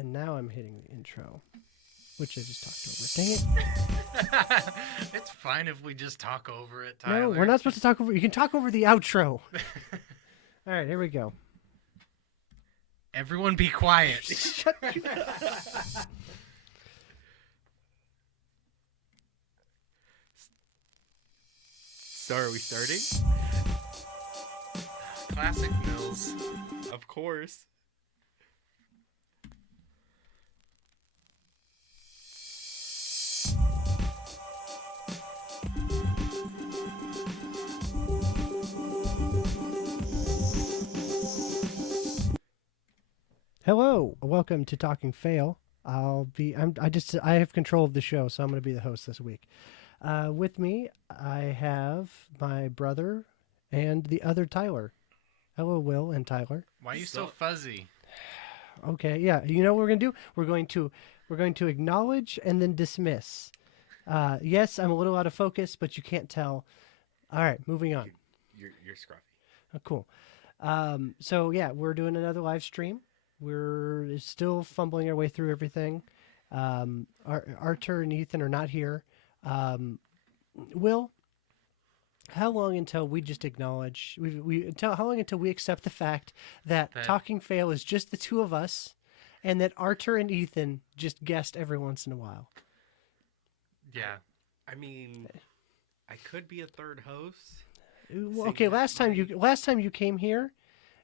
And now I'm hitting the intro, which I just talked over. Dang it. It's fine if we just talk over it, Tyler. No, we're not supposed to talk over. You can talk over the outro. All right, here we go. Everyone be quiet. Shut So are we starting? Classic Mills. Of course. Hello, welcome to Talking Fail. I have control of the show, so I'm going to be the host this week. With me, I have my brother and the other Tyler. Hello, Will and Tyler. Why are you so fuzzy? Okay, yeah. You know what we're going to do? We're going to acknowledge and then dismiss. Yes, I'm a little out of focus, but you can't tell. All right, moving on. You're scruffy. Oh, cool. So yeah, we're doing another live stream. We're still fumbling our way through everything. Arthur and Ethan are not here. Will, how long until we just acknowledge? How long until we accept the fact that Talking Fail is just the two of us, and that Arthur and Ethan just guest every once in a while? Yeah. I mean, I could be a third host. Okay, last time you came here,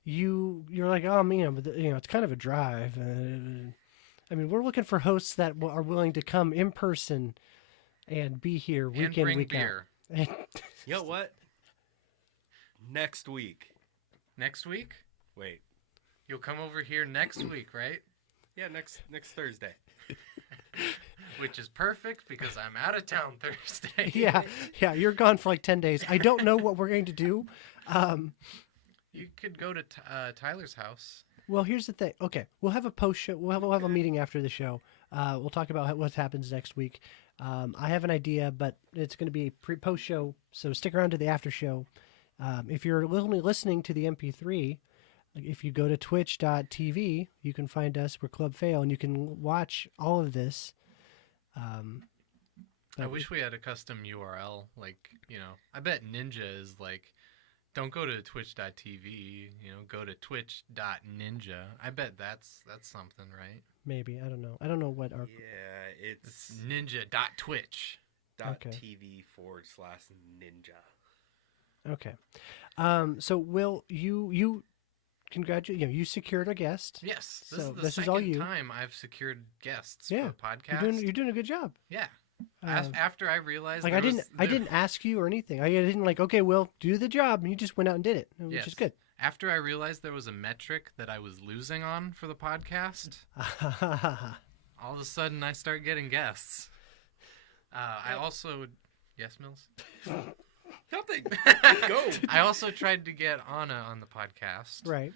you're like, oh man, but it's kind of a drive. I mean, we're looking for hosts that are willing to come in person and be here week in, week beer. out. You know what? Next week. Next week? Wait. You'll come over here next week, right? Yeah, next Thursday. Which is perfect because I'm out of town Thursday. Yeah, you're gone for like 10 days. I don't know what we're going to do. You could go to Tyler's house. Well, here's the thing. Okay, we'll have a post show. We'll have a meeting after the show. We'll talk about what happens next week. I have an idea, but it's going to be a post show, so stick around to the after show. If you're only listening to the MP3, if you go to twitch.tv, you can find us. We're Club Fail, and you can watch all of this. I wish we had a custom URL. I bet Ninja is like, don't go to twitch.tv, go to twitch.ninja. I bet that's something, right? Maybe. I don't know. I don't know what our... Yeah, it's ninja.twitch. .tv/ninja. Okay. So, Will, you congratulate you secured a guest. Yes. This is all you. Time I've secured guests yeah. for the podcast. You're doing a good job. Yeah. After I realized, I didn't ask you or anything. I didn't okay, Will, do the job, and you just went out and did it, which is good. After I realized there was a metric that I was losing on for the podcast, all of a sudden I start getting guests. I also, yes, Mills. Nothing. Go. I also tried to get Anna on the podcast. Right.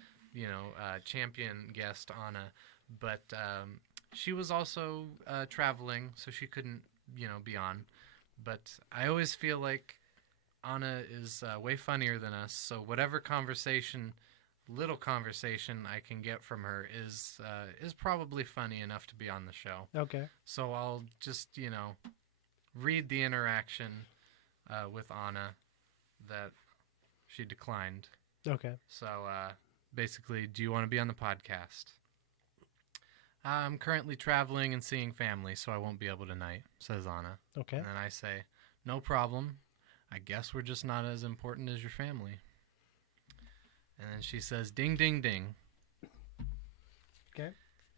Champion guest Anna, but she was also traveling, so she couldn't, be on. But I always feel like Anna is way funnier than us, so whatever little conversation I can get from her is probably funny enough to be on the show. Okay. So I'll just, read the interaction with Anna that she declined. Okay. So basically, do you want to be on the podcast? I'm currently traveling and seeing family, so I won't be able tonight, says Anna. Okay. And then I say, no problem. I guess we're just not as important as your family. And then she says, ding, ding, ding. Okay.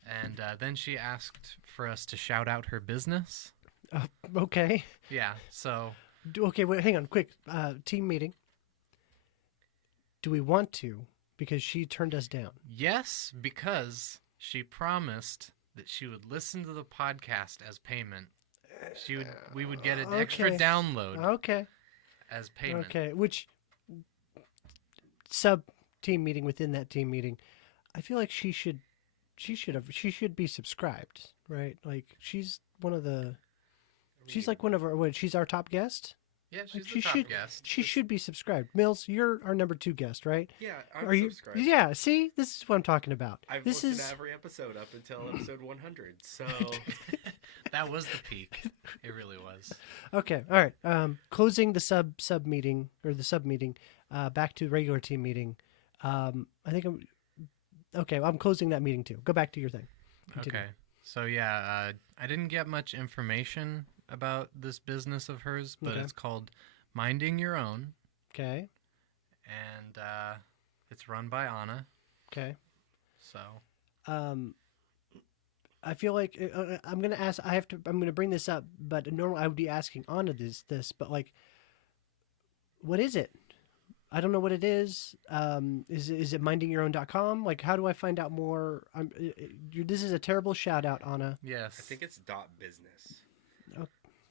And then she asked for us to shout out her business. Okay. Yeah, so... Okay, wait, hang on, quick. Team meeting. Do we want to? Because she turned us down. Yes, because she promised that she would listen to the podcast as payment. We would get an extra download. Okay. As payment. Okay, which sub team meeting within that team meeting, I feel like she should be subscribed, right? Like she's like one of our she's our top guest. Yeah, she's She the top should- guest. She should be subscribed. Mills, you're our number 2 guest, right? Yeah, I'm Are you? subscribed. Yeah. See, this is what I'm talking about. I've this listened is to every episode up until episode 100. So That was the peak. It really was. okay. All right. Closing the sub meeting or the sub meeting. Back to regular team meeting. I think I'm okay. I'm closing that meeting too. Go back to your thing. Continue. Okay. So yeah, I didn't get much information about this business of hers, but Okay. it's called Minding Your Own, Okay. and it's run by Anna. Okay. So I feel like I'm gonna ask. I'm gonna bring this up, but normally I would be asking Anna this, but like, what is it? I don't know what it is. Is it mindingyourown.com? Like, how do I find out more? This is a terrible shout out, Anna. yes, I think it's dot business.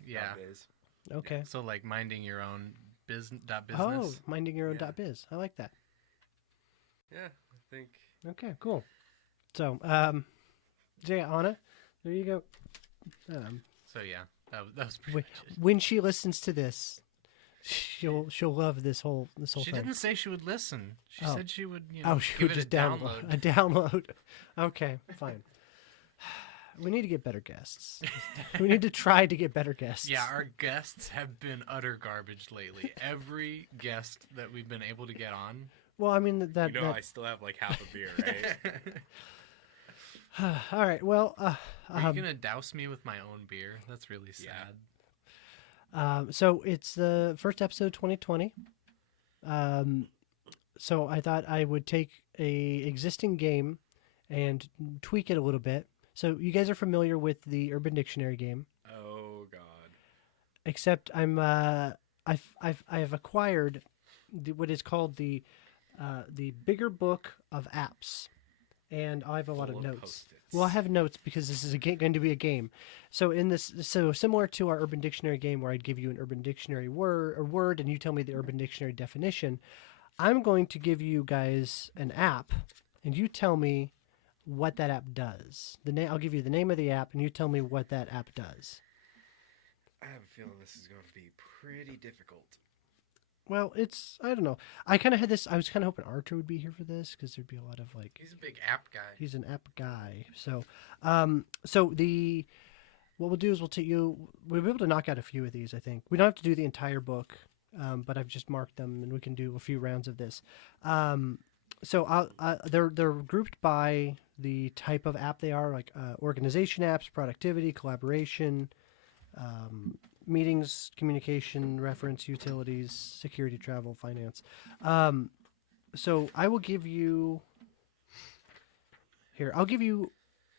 yeah. Dot biz. Okay. So like minding your own business. Oh, mindingyourown.biz. Yeah. Biz. I like that. Yeah, I think. Okay, cool. So, yeah, Anna, there you go. So yeah, that was pretty. When, much it. when she listens to this, she'll love this whole She thing. didn't say she would listen. She Oh. said she would, Oh, she give would it just a download. download. A download. Okay, fine. We need to get better guests. We need to try to get better guests. Yeah, our guests have been utter garbage lately. Every guest that we've been able to get on. Well, I mean that. You know, I still have like half a beer, right? All right. Well, Are you gonna douse me with my own beer? That's really sad. so it's the first episode 2020. So I thought I would take a existing game and tweak it a little bit. So you guys are familiar with the Urban Dictionary game, Oh God. except I've acquired what is called the bigger book of apps, and I have a lot of Full notes. Post-its. Well, I have notes because this is going to be a game. So so similar to our Urban Dictionary game, where I'd give you an Urban Dictionary word, and you tell me the Urban Dictionary definition. I'm going to give you guys an app, and you tell me what that app does. I'll give you the name of the app, and you tell me what that app does. I have a feeling this is going to be pretty difficult. Well, I don't know. I kind of had this. I was kind of hoping Archer would be here for this because there'd be a lot of like. He's a big app guy. He's an app guy. So, what we'll do is we'll be able to knock out a few of these. I think we don't have to do the entire book, but I've just marked them, and we can do a few rounds of this. So they're grouped by the type of app they are, like organization apps, productivity, collaboration, meetings, communication, reference, utilities, security, travel, finance. So I will give you. Here, I'll give you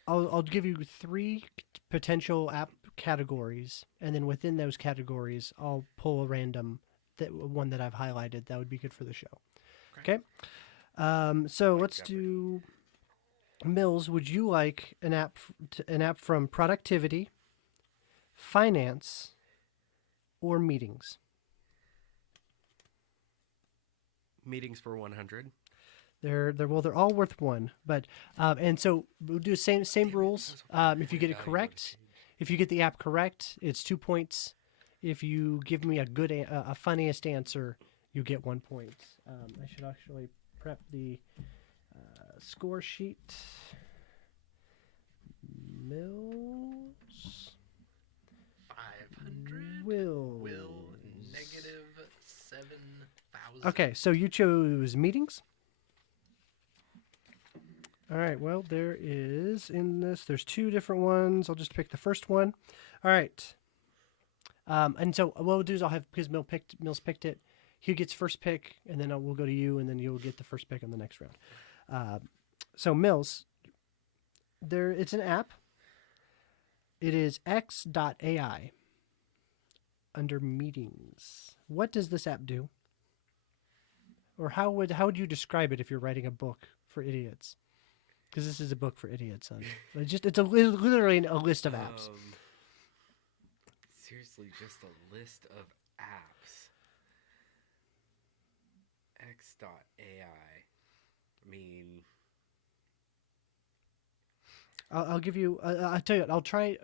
3 potential app categories, and then within those categories, I'll pull a random one that I've highlighted that would be good for the show. Okay. So let's do. Mills, would you like an app from productivity, finance, or meetings? Meetings for 100. They're all worth 1, but and so we'll do same rules. If you get it correct, if you get the app correct, it's 2 points. If you give me a funniest answer, you get 1 point. I should actually prep the score sheet. Mills 500. will negative 7,000. Okay, so you chose meetings. All right, well, there's 2 different ones. I'll just pick the first one. All right. And so what we'll do is because Mills picked it, he gets first pick, and then we'll go to you, and then you'll get the first pick on the next round. So Mills, it's an app. It is x.ai under meetings. What does this app do? Or how would you describe it if you're writing a book for idiots? Because this is a book for idiots. It's literally a list of apps. Seriously, just a list of apps. X.ai. I mean, I'll give you. I'll tell you. What, I'll try.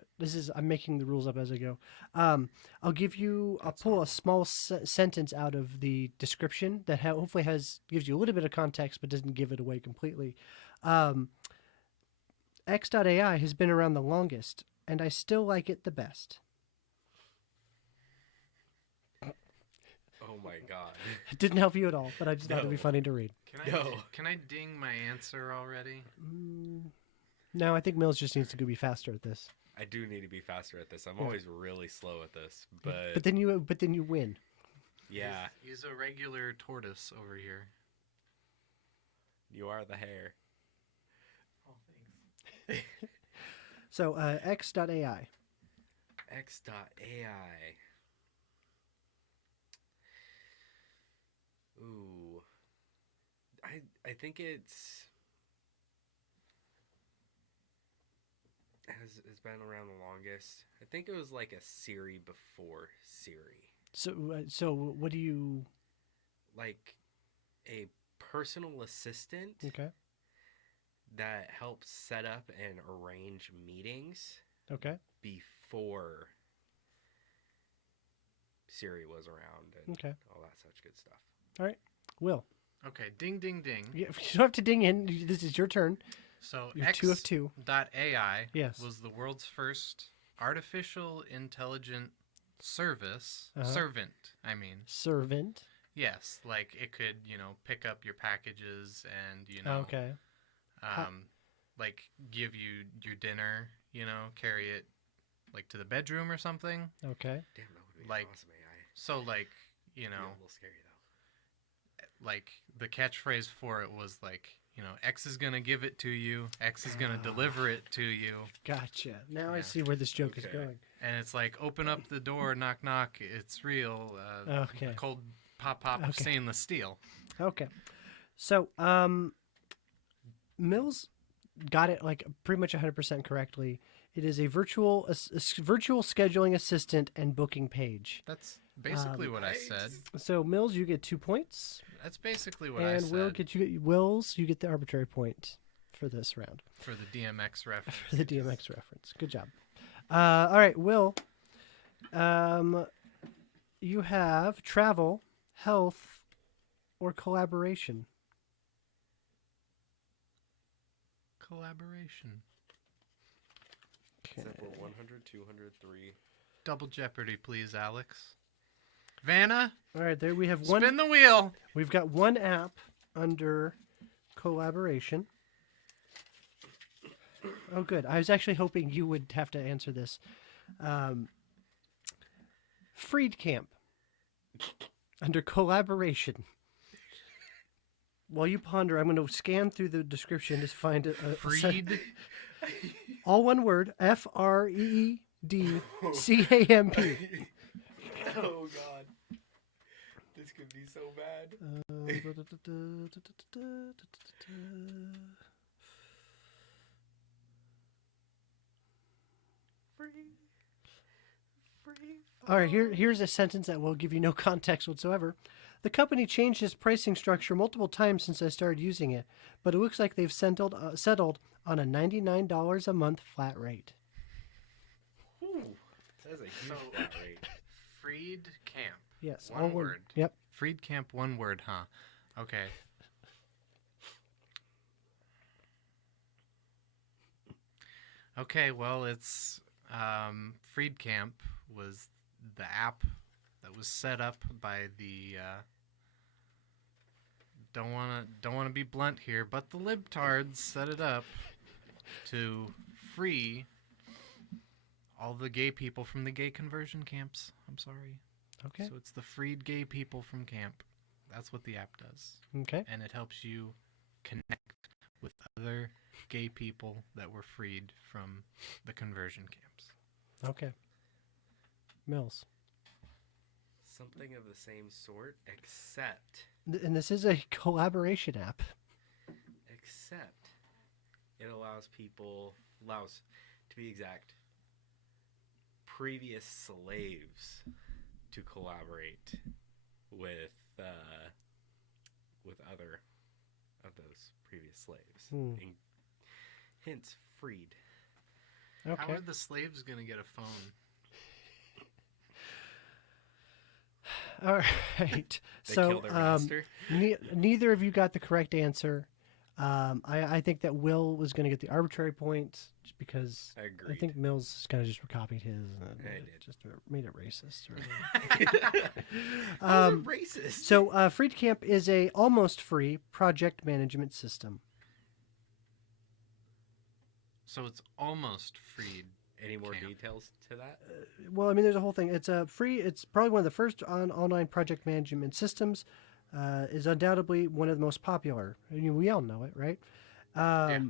I'm making the rules up as I go. I'll give you. I'll pull a small sentence out of the description that hopefully gives you a little bit of context, but doesn't give it away completely. X.AI has been around the longest, and I still like it the best. Oh my god. It didn't help you at all, but I just thought it'd be No. funny to read. Can I ding my answer already? No, I think Mills just needs to go be faster at this. I do need to be faster at this. I'm always really slow at this, but But then you win. yeah, He's a regular tortoise over here. you are the hare. Oh, thanks. So X.AI. X.AI. Ooh. I think it's has been around the longest. I think it was like a Siri before Siri. So what do you? Like a personal assistant Okay. that helps set up and arrange meetings Okay. before Siri was around and Okay. all that such good stuff. All right. Will. Okay, ding, ding, ding. You don't have to ding in. This is your turn. So You're 2 of 2. X.AI Yes. was the world's first artificial intelligent servant. I mean, Servant. yes, like it could, pick up your packages and Okay. like give you your dinner, carry it like to the bedroom or something. Okay. Damn, that would be Like, awesome AI. So like, Be a little scary though. like the catchphrase for it was like, X is gonna give it to you, X is gonna deliver it to you, Gotcha. Now I Yeah. see where this joke is Okay. going. and it's like, open up the door, knock knock, it's real. Okay. Cold pop of Okay. stainless steel. Okay. So Mills got it like pretty much 100% correctly. It is a virtual scheduling assistant and booking page. That's basically what I said. So Mills, you get 2 points, That's basically what I and said Wills, you get the arbitrary point for this round for the DMX reference. for the DMX reference. Good job. All right, Will. You have travel, health, or collaboration. Collaboration. Except for 100, 200, 3. Double Jeopardy, please, Alex. Vanna, All right, there we have one. spin the wheel. We've got one app under collaboration. Oh, good. I was actually hoping you would have to answer this. Freed Camp under collaboration. While you ponder, I'm going to scan through the description to find a Freed. all one word. FREEDCAMP. Oh god. This could be so bad. All right, here's a sentence that will give you no context whatsoever. The company changed its pricing structure multiple times since I started using it, but it looks like they've settled on a $99 a month flat rate. Ooh, that's a huge flat rate. Freed Camp. Yes, One all one. word. Yep. Freed Camp, one word, huh? Okay. Okay, well, it's Freed Camp was the app that was set up by the don't wanna be blunt here, but the libtards set it up to free all the gay people from the gay conversion camps. I'm sorry. Okay. So it's the freed gay people from camp. That's what the app does. Okay. And it helps you connect with other gay people that were freed from the conversion camps. Okay. Mills. Something of the same sort, except And this is a collaboration app. it allows to be exact, previous slaves to collaborate with other of those previous slaves. Hmm. And hence freed. How Okay. are the slaves gonna get a phone? All right. They So kill their master. neither of you got the correct answer. I think that Will was going to get the arbitrary point just because I Agreed. think Mills kind of just copied his. I did. Just made it racist. How's it racist? So Freedcamp is a almost free project management system. So it's almost freed. Any more Camp. details to that? Well, I mean, there's a whole thing. It's a free. It's probably one of the first online project management systems. Is undoubtedly one of the most popular. I mean, we all know it, right? I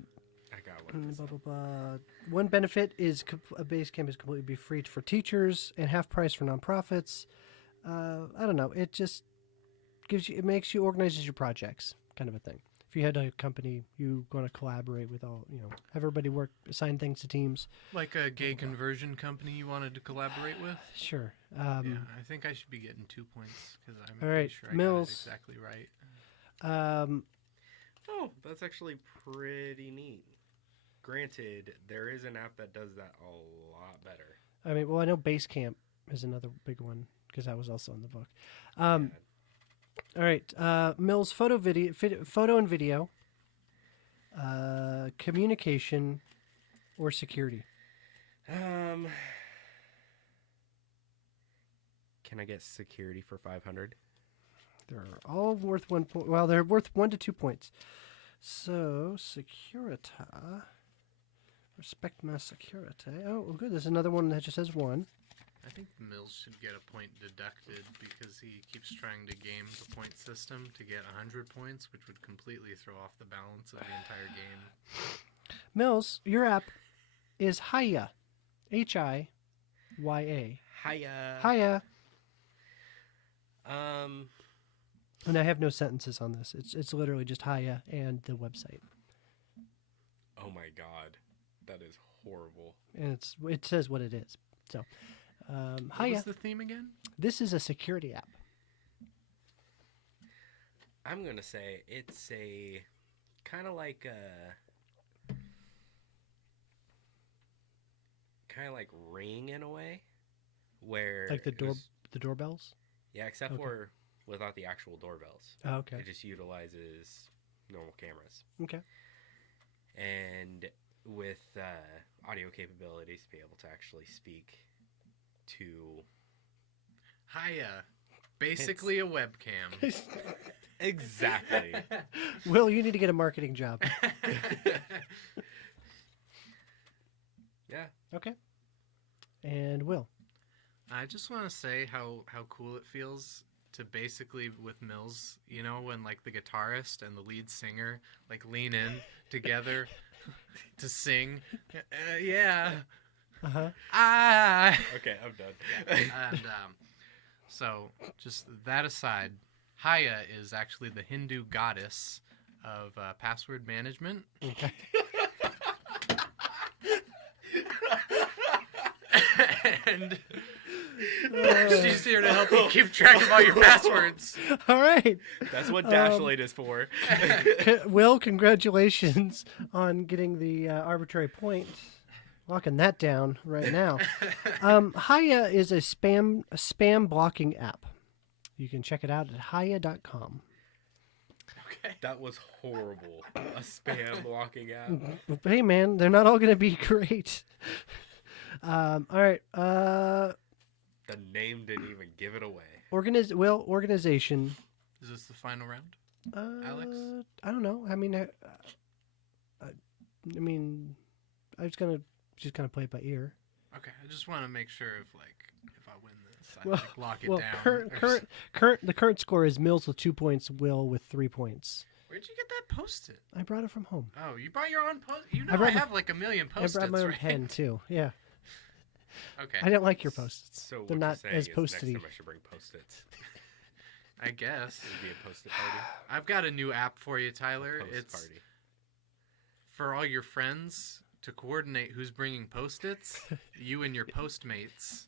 got one. Blah, blah, blah. One benefit is a Basecamp is completely be free for teachers and half price for nonprofits. I don't know. It just it makes you organizes your projects, kind of a thing. If you had a company, you want to collaborate with all, have everybody assign things to teams. Like a gay conversion company you wanted to collaborate with? Sure. Yeah, I think I should be getting 2 points because I'm all right, pretty sure I Mills. got it exactly right. Oh, that's actually pretty neat. Granted, there is an app that does that a lot better. I mean, well, I know Basecamp is another big one because that was also in the book. Yeah. All right, Mills, photo and video, communication, or security. Can I get security for 500? They're all worth 1 point. Well, they're worth 1 to 2 points. So Securita, respect my security. Oh, well, good. There's another one that just says 1. I think Mills should get a point deducted because he keeps trying to game the point system to get 100 points, which would completely throw off the balance of the entire game. Mills, your app is Hiya, Hiya. Hiya. Hiya. Um, And I have no sentences on this. It's literally just Hiya and the website. oh my god. That is horrible. And it says what it is. So, What Hiya. was the theme again? This is a security app. I'm going to say it's a kind of like Ring in a way where Like the it was- the doorbells? yeah, except Okay. for without the actual doorbells. Oh, okay. It just utilizes normal cameras. Okay. And with audio capabilities to be able to actually speak to Hiya. Basically a webcam. exactly. Will, you need to get a marketing job. Yeah. Okay. And Will. I just want to say how cool it feels to basically with Mills, when like the guitarist and the lead singer like lean in together to sing. Yeah. Uh-huh. Okay, I'm done. And so just that aside, Hiya is actually the Hindu goddess of password management. Okay. And she's here to help you keep track of all your passwords. All right. That's what Dashlate is for. Will, congratulations on getting the arbitrary point. Locking that down right now. Hiya is a spam blocking app. You can check it out at hiya.com. Okay. That was horrible. A spam blocking app. Hey, man, they're not all going to be great. All right. The name didn't even give it away. Organization. Is this the final round? Alex? I don't know. I mean, I was gonna just kind of play it by ear. Okay, I just want to make sure if I win this, I Well- lock it Well, down. the current score is Mills with 2 points, Will with 3 points. Where'd you get that Post-it? I brought it from home. Oh, you brought your own post. You know I I, brought my- have like a million I Post-its, brought my own right? pen too. Yeah, Okay, I didn't like your posts. So They're what not you're saying as is post-ity. next time I should bring Post-its. I guess. It would be a Post-it party. I've got a new app for you, Tyler. Post It's party. for all your friends to coordinate who's bringing Post-its. You and your Postmates.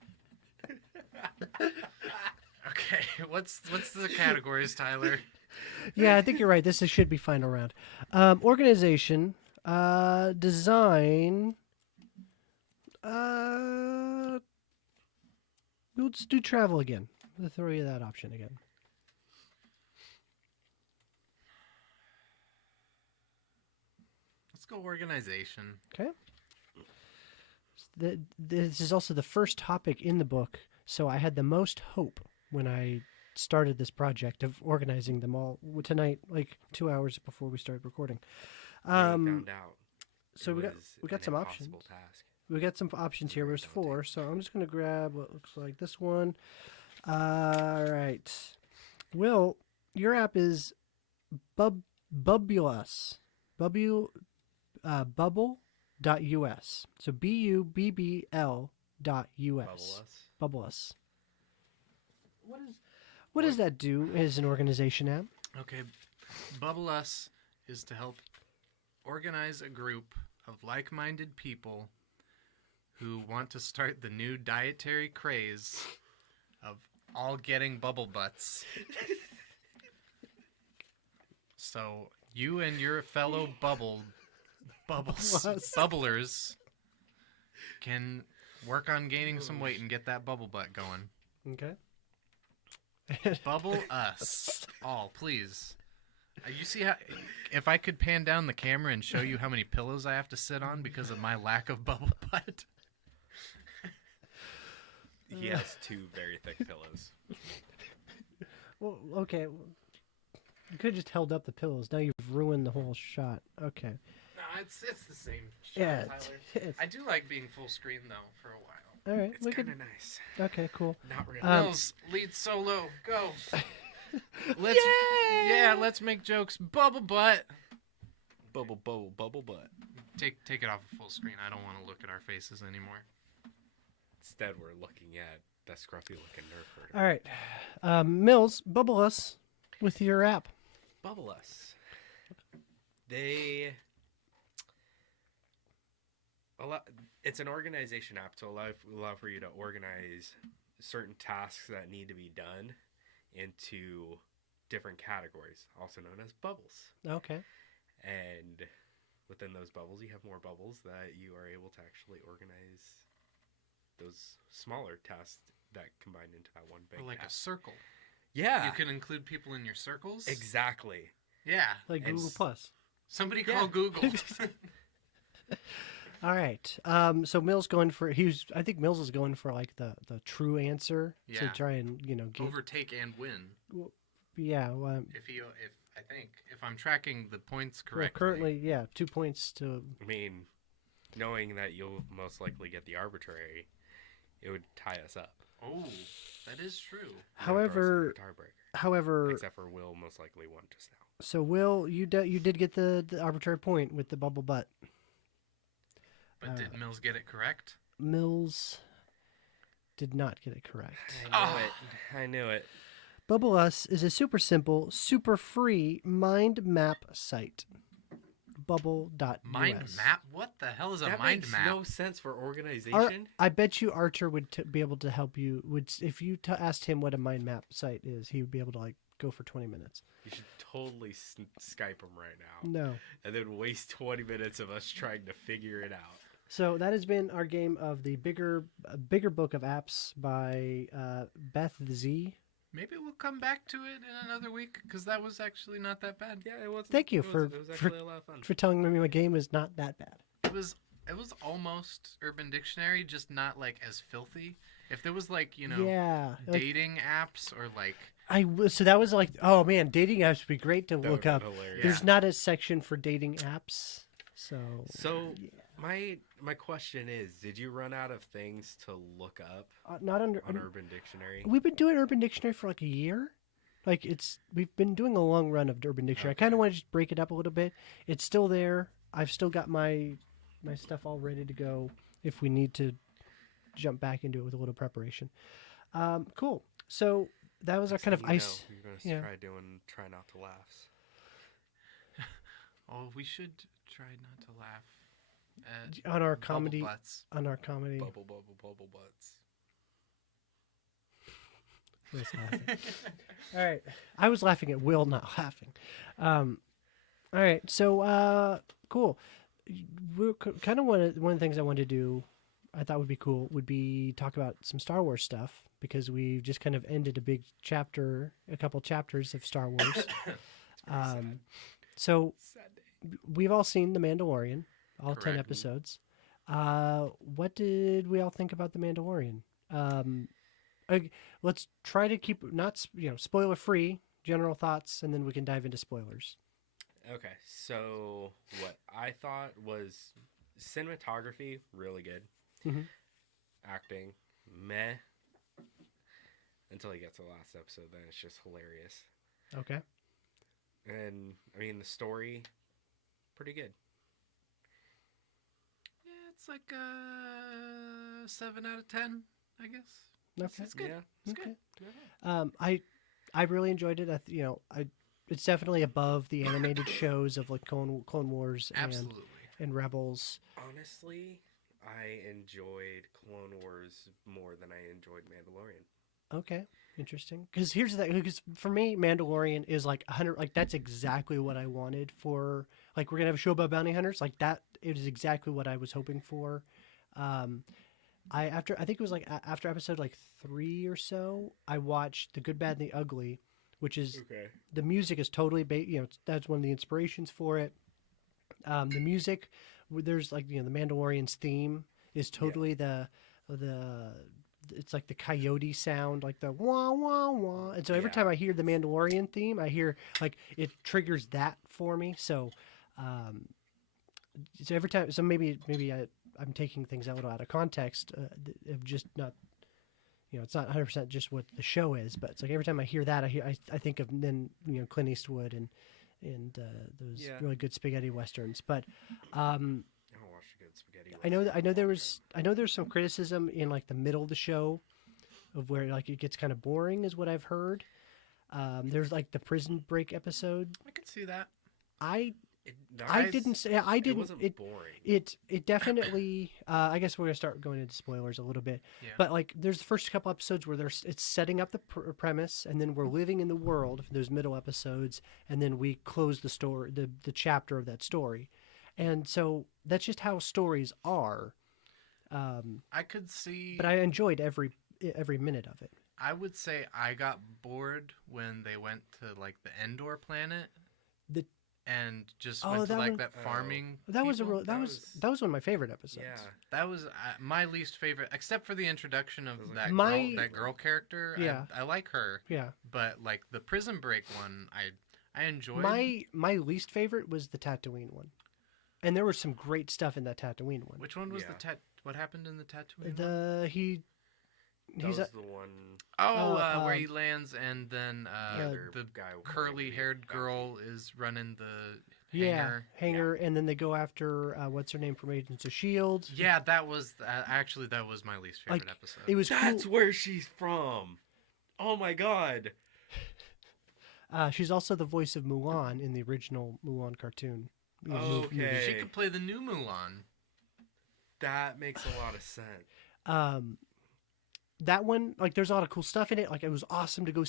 Okay, what's the categories, Tyler? Yeah, I think you're right. This should be final round. Organization, design, Let's do travel again. I'll throw you that option again. Let's go organization. Okay. This is also the first topic in the book, so I had the most hope when I started this project of organizing them all tonight, like 2 hours before we started recording. We found out. So it we got was some an options. impossible task. We got some options here. Very There's 4, daunting. so I'm just gonna grab what looks like this one. All right. Will, your app is Bubulous. Bubble.us. So BUBBL.us. Bubble us. Bubulous. What does that do as an organization app? Okay, Bubble Us is to help organize a group of like-minded people who want to start the new dietary craze of all getting bubble butts. So you and your fellow bubblers can work on gaining some weight and get that bubble butt going. Okay. Bubble us all, please. You see how if I could pan down the camera and show you how many pillows I have to sit on because of my lack of bubble butt? He has 2 very thick pillows. Well, okay. You could have just held up the pillows. Now you've ruined the whole shot. Okay. No, it's the same shot, Yeah. Tyler. I do like being full screen though for a while. All right. It's We kind could. of nice. Okay. Cool. Not really. Mills, lead solo, go. Let's make jokes. Bubble butt. Bubble butt. Take it off of full screen. I don't want to look at our faces anymore. Instead, we're looking at that scruffy looking nerf herder. All right. Mills, bubble us with your app. Bubble us. They it's an organization app to allow for you to organize certain tasks that need to be done into different categories, also known as bubbles. Okay. And within those bubbles, you have more bubbles that you are able to actually organize those smaller tasks that combine into that one big Or like app. a circle. Yeah. You can include people in your circles. Exactly. Yeah. Like And Google Plus. Somebody Yeah. call Google. All right. So Mills going for I think Mills is going for like the true answer to Yeah. try and get. Overtake and win. Yeah. Well, If I'm tracking the points correctly. currently, yeah, 2 points to. I mean, knowing that you'll most likely get the arbitrary, it would tie us up. Oh, that is true. It would throw us However, into a tiebreaker. however, Except for Will most likely won just now. so Will, you did get the arbitrary point with the bubble butt. But did Mills get it correct? Mills did not get it correct. I knew it. Bubble Us is a super simple, super free mind map site. Bubble.us. Mind map? What the hell is a That mind makes map? no sense for organization. I bet you Archer would be able to help you. If you asked him what a mind map site is, he would be able to go for 20 minutes. You should totally Skype him right now. No. And then waste 20 minutes of us trying to figure it out. So that has been our game of the bigger book of apps by Beth Z. Maybe we'll come back to it in another week because that was actually not that bad. Yeah, it was. Thank you it for was actually a lot of fun. for telling me my game is not that bad. It was almost Urban Dictionary, just not like as filthy. If there was like Yeah. dating apps or like So that was like, oh man, dating apps would be great to That look would've up. been hilarious. There's not a section for dating apps. So So my question is, did you run out of things to look up not under on Urban Dictionary? We've been doing Urban Dictionary for like a year. Like we've been doing a long run of Urban Dictionary. I kind of want to just break it up a little bit. It's still there. I've still got my stuff all ready to go if we need to jump back into it with a little preparation. Cool. So that was our kind of ice. You're gonna yeah. try not to laugh. oh, we should try not to laugh at On our bubble comedy. butts. On our comedy. Bubble butts. Will's laughing. All right. I was laughing at Will not laughing. All right. So cool. We're kind of one of the things I wanted to do I thought would be cool would be talk about some Star Wars stuff because we just kind of ended a couple chapters of Star Wars. It's very So sad day. we've all seen The Mandalorian, all 10 Correct. episodes. What did we all think about The Mandalorian? Let's try to keep not spoiler free. General thoughts, and then we can dive into spoilers. Okay, so what I thought was cinematography really good, Mhm. acting meh, until you get to the last episode. Then it's just hilarious, Okay. and I mean the story, pretty good. Yeah, it's like a 7 out of 10, I guess. Okay. It's good. Yeah. It's Okay. good. I really enjoyed it. It's definitely above the animated shows of like Clone Wars Absolutely. and Rebels. Honestly, I enjoyed Clone Wars more than I enjoyed Mandalorian. Okay, interesting. Because here's the thing. Because for me, Mandalorian is like 100. Like that's exactly what I wanted for. Like we're gonna have a show about bounty hunters. Like that. It is exactly what I was hoping for. I think it was like after episode like 3 or so, I watched The Good, Bad, and the Ugly, which is Okay. the music is totally that's one of the inspirations for it. The music, there's like the Mandalorian's theme is totally the it's like the coyote sound, like the wah wah wah, and so every Yeah. time I hear the Mandalorian theme, I hear like it triggers that for me. So, so every time, so maybe I'm taking things a little out of context of just not. It's not 100% just what the show is, but it's like every time I hear that, I think of then Clint Eastwood and those Yeah. really good spaghetti westerns. But I don't watch a good spaghetti. I know western in a long I know there's some criticism in like the middle of the show of where like it gets kind of boring, is what I've heard. There's like the prison break episode. I can see that. I time. didn't say I It didn't. wasn't boring. It definitely. I guess we're gonna start going into spoilers a little bit. Yeah. But like, there's the first couple episodes where it's setting up the premise, and then we're living in the world. Those middle episodes, and then we close the story, the chapter of that story, and so that's just how stories are. I could see. But I enjoyed every minute of it. I would say I got bored when they went to like the Endor planet. The- and just Oh, went to that like one- that farming. That was a people. real, that was one of my favorite episodes. Yeah. That was my least favorite, except for the introduction of It was that My- that girl character. Yeah. I like her, Yeah. but like the Prison Break one, I enjoyed. My least favorite was the Tatooine one, and there was some great stuff in that Tatooine one. Which one was Yeah. What happened in the Tatooine? one? That He's was a, the one. Where he lands and then other the guy with curly-haired the girl is running the hanger, and then they go after what's her name from Agents of Shield. Yeah, that was actually that was my least favorite Like, episode. It was That's cool. where she's from. Oh my god. She's also the voice of Mulan in the original Mulan cartoon. Okay. She could play the new Mulan. That makes a lot of sense. That one, like, there's a lot of cool stuff in it. Like, it was awesome to go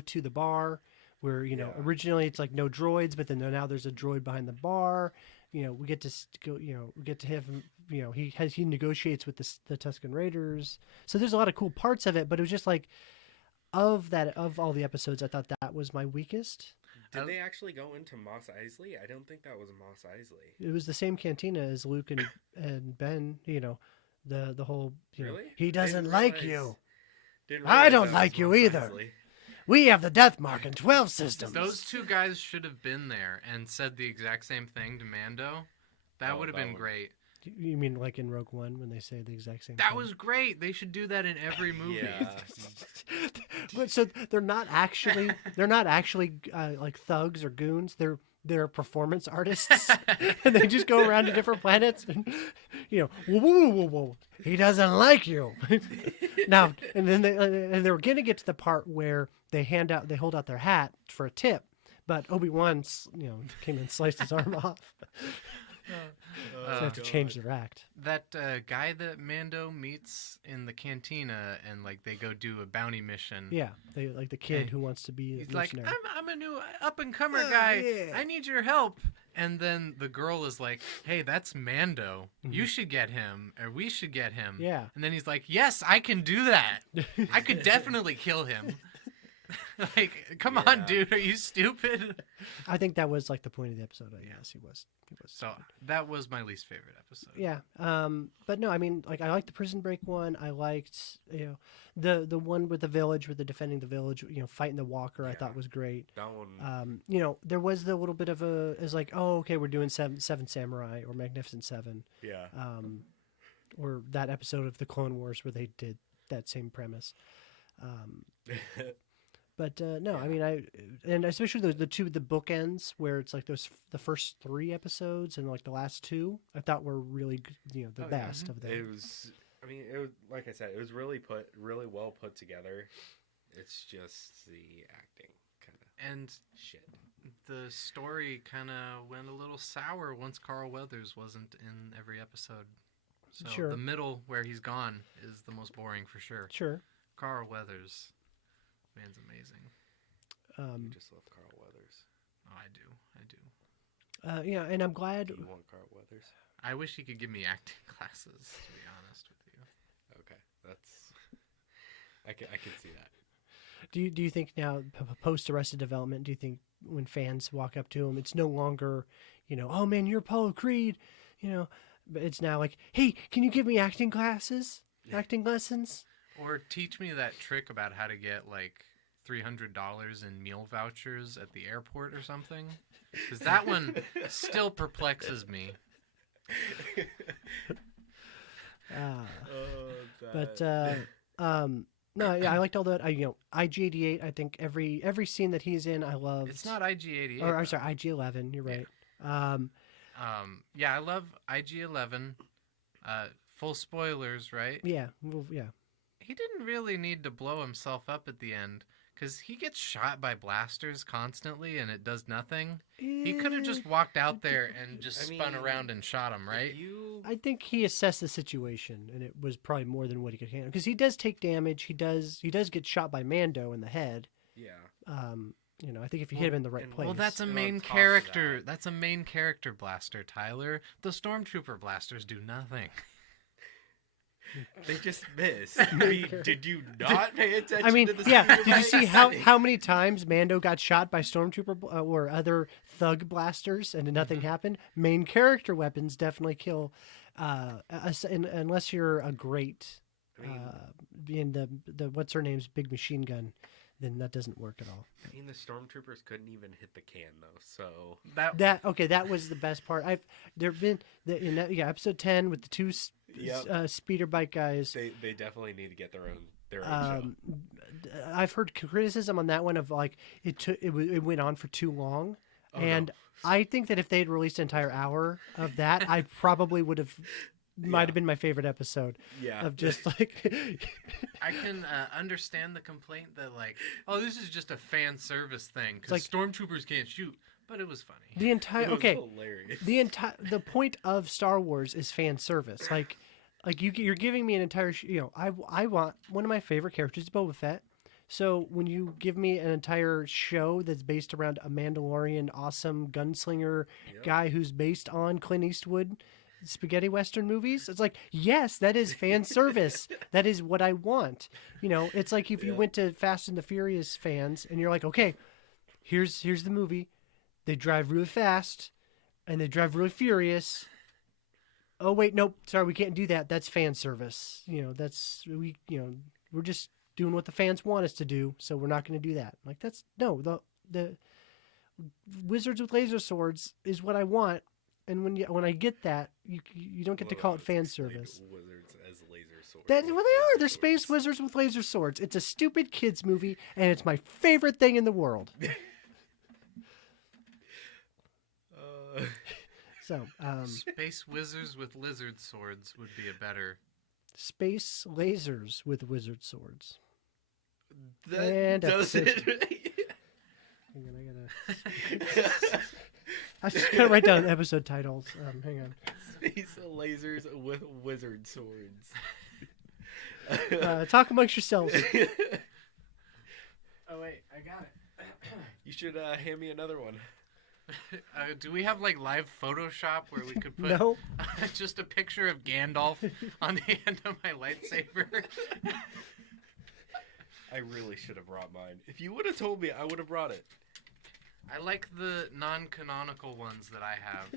to the bar where Yeah. originally it's like no droids, but then now there's a droid behind the bar. We get to go. We get to have him. He negotiates with the Tusken Raiders. So there's a lot of cool parts of it, but it was just like of all the episodes, I thought that was my weakest. Did they actually go into Mos Eisley? I don't think that was Mos Eisley. It was the same cantina as Luke and Ben. The whole Really? he doesn't Didn't like realize- you. Didn't I realize don't that was like you Mos either. Eisley. We have the Death Mark and 12 systems. Those two guys should have been there and said the exact same thing to Mando. That Oh, would have that been one. great. You mean like in Rogue One when they say the exact same That thing? was great. They should do that in every movie. Yeah. But so they're not actually like thugs or goons. They're performance artists, and they just go around to different planets and whoa, whoa, whoa, whoa. He doesn't like you. Now, and then they were going to get to the part where they hold out their hat for a tip, but Obi-Wan came and sliced his arm off. So they have to change their act. That guy that Mando meets in the cantina and like they go do a bounty mission. Yeah, they like the kid Hey, who wants to be a He's like, missionary. I'm a new up and comer guy. yeah. I need your help. And then the girl is like, "Hey, that's Mando. You Mhm. should get him, or we should get him." Yeah. And then he's like, "Yes, I can do that. I could definitely kill him." Like, come on, Yeah. dude, are you stupid? I think that was like the point of the episode. Yes, he was. So that was my least favorite episode. Yeah. But no, I mean, like I liked the prison break one. I liked, the one with the village, with the defending the village, fighting the walker. I Yeah. thought was great. That one. There was the little bit of is like, oh, okay, we're doing seven Samurai or Magnificent Seven. Yeah. Or that episode of the Clone Wars where they did that same premise. But no, I mean, and especially the bookends where it's like the first 3 episodes and like the last 2, I thought were really the Oh, yeah. best of them. It was. I mean, it was like I said. It was really well put together. It's just the acting kind of And shit. the story kind of went a little sour once Carl Weathers wasn't in every episode. So Sure. the middle where he's gone is the most boring for sure. Sure. Carl Weathers, man's amazing. You just love Carl Weathers. Oh, I do. Yeah, and I'm glad. Do you want Carl Weathers? I wish he could give me acting classes, to be honest with you. Okay, that's. I can see that. Do you think now, post Arrested Development, do you think when fans walk up to him, it's no longer, oh man, you're Apollo Creed, but it's now like, hey, can you give me acting classes, acting lessons? Or teach me that trick about how to get like $300 in meal vouchers at the airport or something. Because that one still perplexes me. But no, yeah, I liked all that. IG-88. I think every scene that he's in, I love. It's not IG-88. Or I'm sorry, IG-11. You're right. Yeah, I love IG-11. Full spoilers, right? Yeah, well, yeah. He didn't really need to blow himself up at the end, because he gets shot by blasters constantly and it does nothing. He could have just walked out there and just spun around and shot him, right? I think he assessed the situation, and it was probably more than what he could handle. Because he does take damage. He does get shot by Mando in the head. Yeah. I think if you hit him in the right place. Well, that's a And main on top of character. that- That's a main character blaster, Tyler. The stormtrooper blasters do nothing. They just missed. I mean, did you not pay attention I mean, to the yeah. speed Did you of see light? how many times Mando got shot by stormtrooper or other thug blasters and nothing happened? Main character weapons definitely kill, unless you're a great, I mean, being the what's her name's big machine gun, then that doesn't work at all. I mean, the stormtroopers couldn't even hit the can though. So That was the best part. There've been episode 10 with the 2 speeder bike guys. they definitely need to get their own show. I've heard criticism on that one of like it went on for too long, Oh, and no. I think that if they'd released an entire hour of that, I probably would have. Might have been my favorite episode. Yeah. Of just like. I can understand the complaint that like, oh, this is just a fan service thing because Like- stormtroopers can't shoot, but it was funny. The entire It was okay. hilarious. The point of Star Wars is fan service. Like you're giving me an entire. I want one of my favorite characters is Boba Fett. So when you give me an entire show that's based around a Mandalorian, awesome gunslinger guy who's based on Clint Eastwood spaghetti western movies, it's like, yes, that is fan service. That is what I want. It's like if you went to Fast and the Furious fans and you're like, okay, here's the movie. They drive really fast and they drive really furious. Oh wait, nope, sorry, we can't do that. That's fan service. We're just doing what the fans want us to do, so we're not going to do that. Like that's no, the wizards with laser swords is what I want. And when I get that, you don't get to call it fan service. Wizards as laser swords. That's what they are. They're space wizards with laser swords. It's a stupid kids movie, and it's my favorite thing in the world. So, Space wizards with lizard swords would be a better. space lasers with wizard swords. That And does episode it. Hang on, I just gotta write down episode titles. Hang on. Space lasers with wizard swords. Talk amongst yourselves. Oh wait, I got it. You should hand me another one. Do we have like live Photoshop where we could put No. just a picture of Gandalf on the end of my lightsaber? I really should have brought mine. If you would have told me, I would have brought it. I like the non-canonical ones that I have.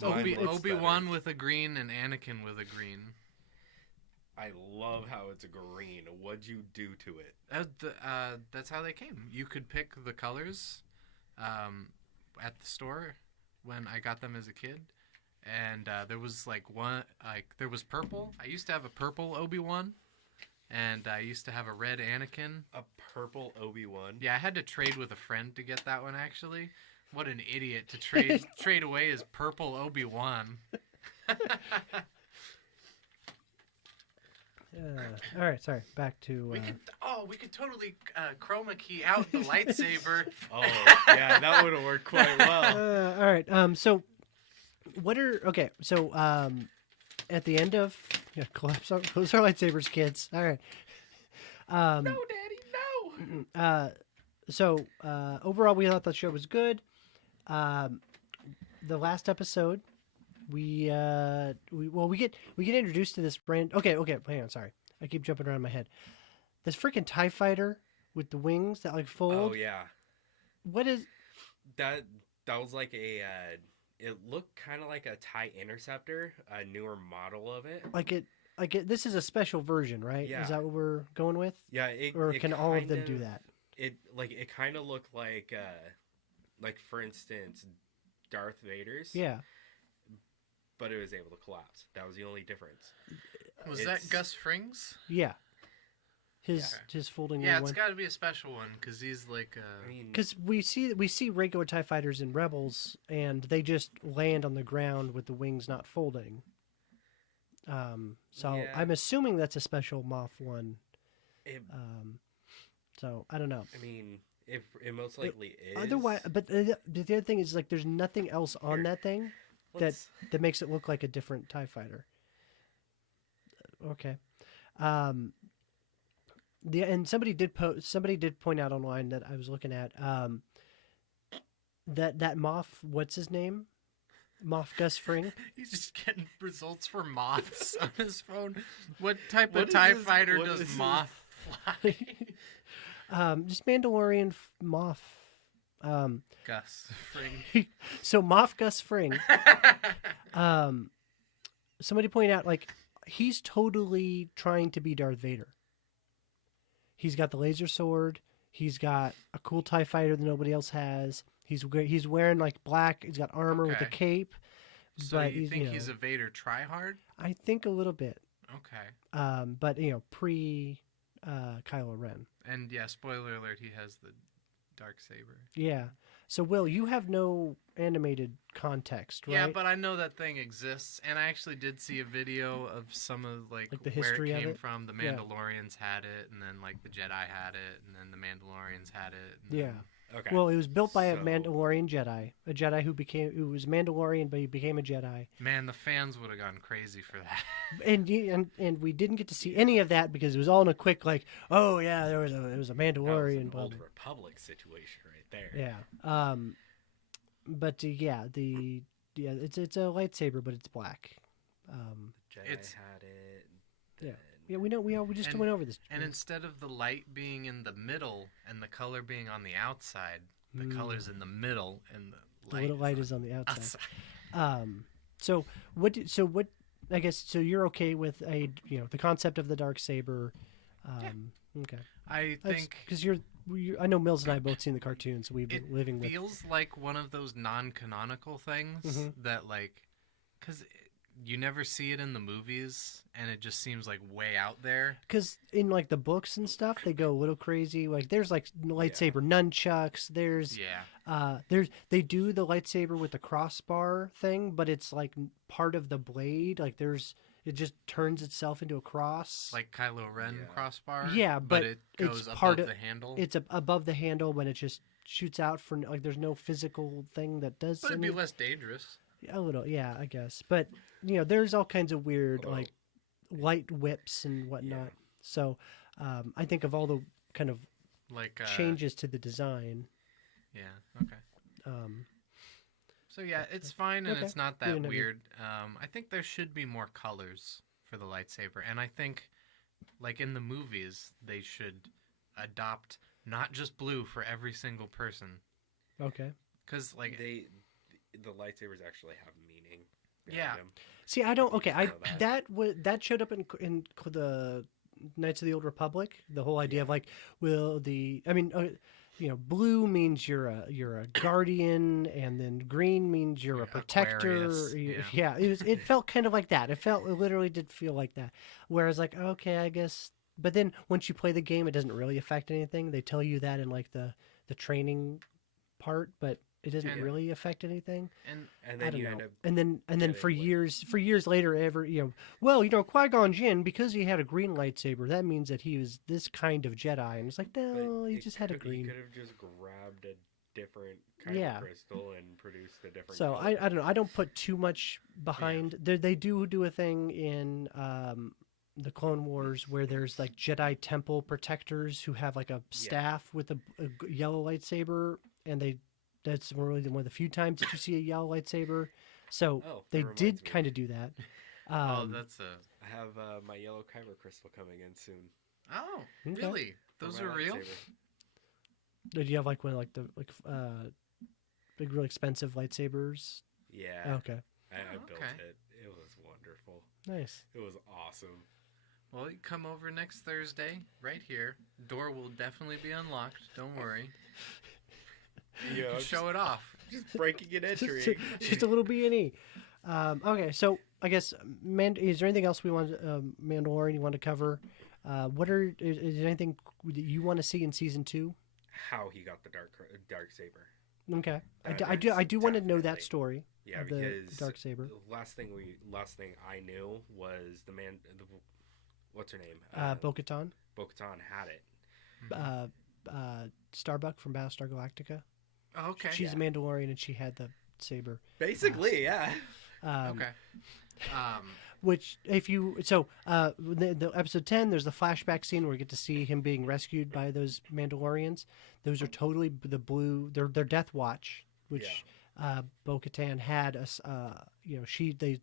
That Mine looks Obi-Wan better. with a green and Anakin with a green. I love how it's green. What'd you do to it? That's how they came. You could pick the colors at the store when I got them as a kid. And there was there was purple. I used to have a purple Obi-Wan. And I used to have a red Anakin. A purple Obi-Wan? Yeah, I had to trade with a friend to get that one, actually. What an idiot to trade away his purple Obi-Wan. All right, sorry. Back to. We could totally chroma key out the lightsaber. Oh, yeah, that would have worked quite well. All right. So, what are okay? So, at the end of close our lightsabers, kids. All right. No, Daddy, no. So overall, we thought the show was good. The last episode, we get introduced to this brand. Okay, hang on. Sorry, I keep jumping around in my head. This freaking TIE fighter with the wings that like fold. Oh yeah. What is That was like a. It looked kind of like a TIE Interceptor, a newer model of it. like it? This is a special version, right? Yeah. Is that what we're going with? Yeah. Or it can all of them kind do that? It kind of looked like for instance, Darth Vader's. Yeah. But it was able to collapse. That was the only difference. Was It's- that Gus Fring's? Yeah. His folding Yeah, wing it's one. got to be a special one because he's like. I mean, Because we see regular TIE fighters in Rebels, and they just land on the ground with the wings not folding. So Yeah. I'm assuming that's a special Moff one. it, So I don't know. I mean, if it most likely is. Otherwise, but the other thing is like there's nothing else on Here. that thing Let's- that makes it look like a different TIE fighter. Okay. And somebody did point out online that I was looking at that Moff, what's his name? Moff Gus Fring. He's just getting results for moths on his phone. What type What of is TIE this- fighter what does is this? moth fly? Just Mandalorian Moff. Gus Fring. So Moff Gus Fring. Somebody pointed out like he's totally trying to be Darth Vader. He's got the laser sword. He's got a cool TIE fighter that nobody else has. He's wearing like black. He's got armor with a Okay. cape. So but you think know, he's a Vader tryhard? I think a little bit. Okay. But pre Kylo Ren. And yeah, spoiler alert, he has the dark saber. Yeah. So Will, you have no animated context, right? Yeah, but I know that thing exists, and I actually did see a video of some of like Like the where history it of came it? from. The Yeah. Mandalorians had it, and then like the Jedi had it, and then the Mandalorians had it. And Yeah. then- Okay. Well, it was built by a So- Mandalorian Jedi, a Jedi who was Mandalorian, but he became a Jedi. Man, the fans would have gone crazy for that. And we didn't get to see any of that because it was all in a quick like, oh yeah, it was a That was Mandalorian. an Blah, old blah. Republic situation right there. Yeah. But it's a lightsaber, but it's black. Jedi It's- had it. Yeah. then- Yeah, we know. We just And- went over this. And instead of the light being in the middle and the color being on the outside, the color's in the middle and the little light is on the outside. outside. So what? I guess so. You're okay with the concept of the dark saber. Okay. I think Because I know Mills and I have both seen the cartoon, so we've been it living with. feels like one of those non-canonical things Mhm. that like, because you never see it in the movies, and it just seems like way out there. Because in like the books and stuff, they go a little crazy. Like there's like lightsaber nunchucks. There's Yeah. they do the lightsaber with the crossbar thing, but it's like part of the blade. Like it just turns itself into a cross. Like Kylo Ren Yeah. crossbar. Yeah, but it it's goes part above of- the handle. it's above the handle when it just shoots out for like there's no physical thing that does. But it'd be any- less dangerous. A little, yeah, I guess. But there's all kinds of weird Although- like light whips and whatnot. Yeah. So I think of all the kind of Like changes to the design. Yeah. Okay. So yeah, it's fine and Okay. it's not Yeah, that no, weird. I think there should be more colors for the lightsaber, and I think, like in the movies, they should adopt not just blue for every single person, Okay. because like the lightsabers actually have meaning. Yeah. Them. See, I don't. You Okay, didn't know that? that showed up in the Knights of the Old Republic. The whole idea of like, will the I mean, blue means you're a guardian, and then green means you're a protector. Aquarius, Yeah, it felt kind of like that. It literally did feel like that. Whereas like, okay, I guess. But then once you play the game, it doesn't really affect anything. They tell you that in like the training part, but it doesn't And- really affect anything. and And I then don't you know. end up And then for getting, like- years later, Qui-Gon Jinn, because he had a green lightsaber, that means that he was this kind of Jedi. And it's like, but no, he it just had a He green. could have just grabbed a different kind Yeah. of crystal and produced a different. So color. I don't know. I don't put too much behind. They do a thing in the Clone Wars where there's like Jedi temple protectors who have like a staff with a yellow lightsaber, and that's really one of the few times that you see a yellow lightsaber. So Oh, they that did reminds me. kind of do that. oh, that's a I have my yellow kyber crystal coming in soon. oh Okay. really? for Those my are real? lightsaber. Did you have like one of like the big really expensive lightsabers? Yeah. Okay, I built okay. it. It was wonderful. nice. It was awesome. Well, you come over next Thursday, right here. Door will definitely be unlocked. Don't worry. You Yeah, can just, show it off. just breaking and entering. Just a little B&E. Okay, so I guess is there anything else we want Mandalorian you want to cover? Is there anything that you want to see in season 2? How he got the dark saber. Okay, That- I do want to know that definitely. story. Yeah, of the because dark saber. the last thing I knew was what's her name? Bo-Katan, Bo-Katan had it. Starbuck from Battlestar Galactica. Oh, okay. She's a Mandalorian and she had the saber. Basically, yeah. Okay. Which, the episode 10, there's the flashback scene where we get to see him being rescued by those Mandalorians. Those are totally the blue. They're Death Watch, which Bo-Katan had.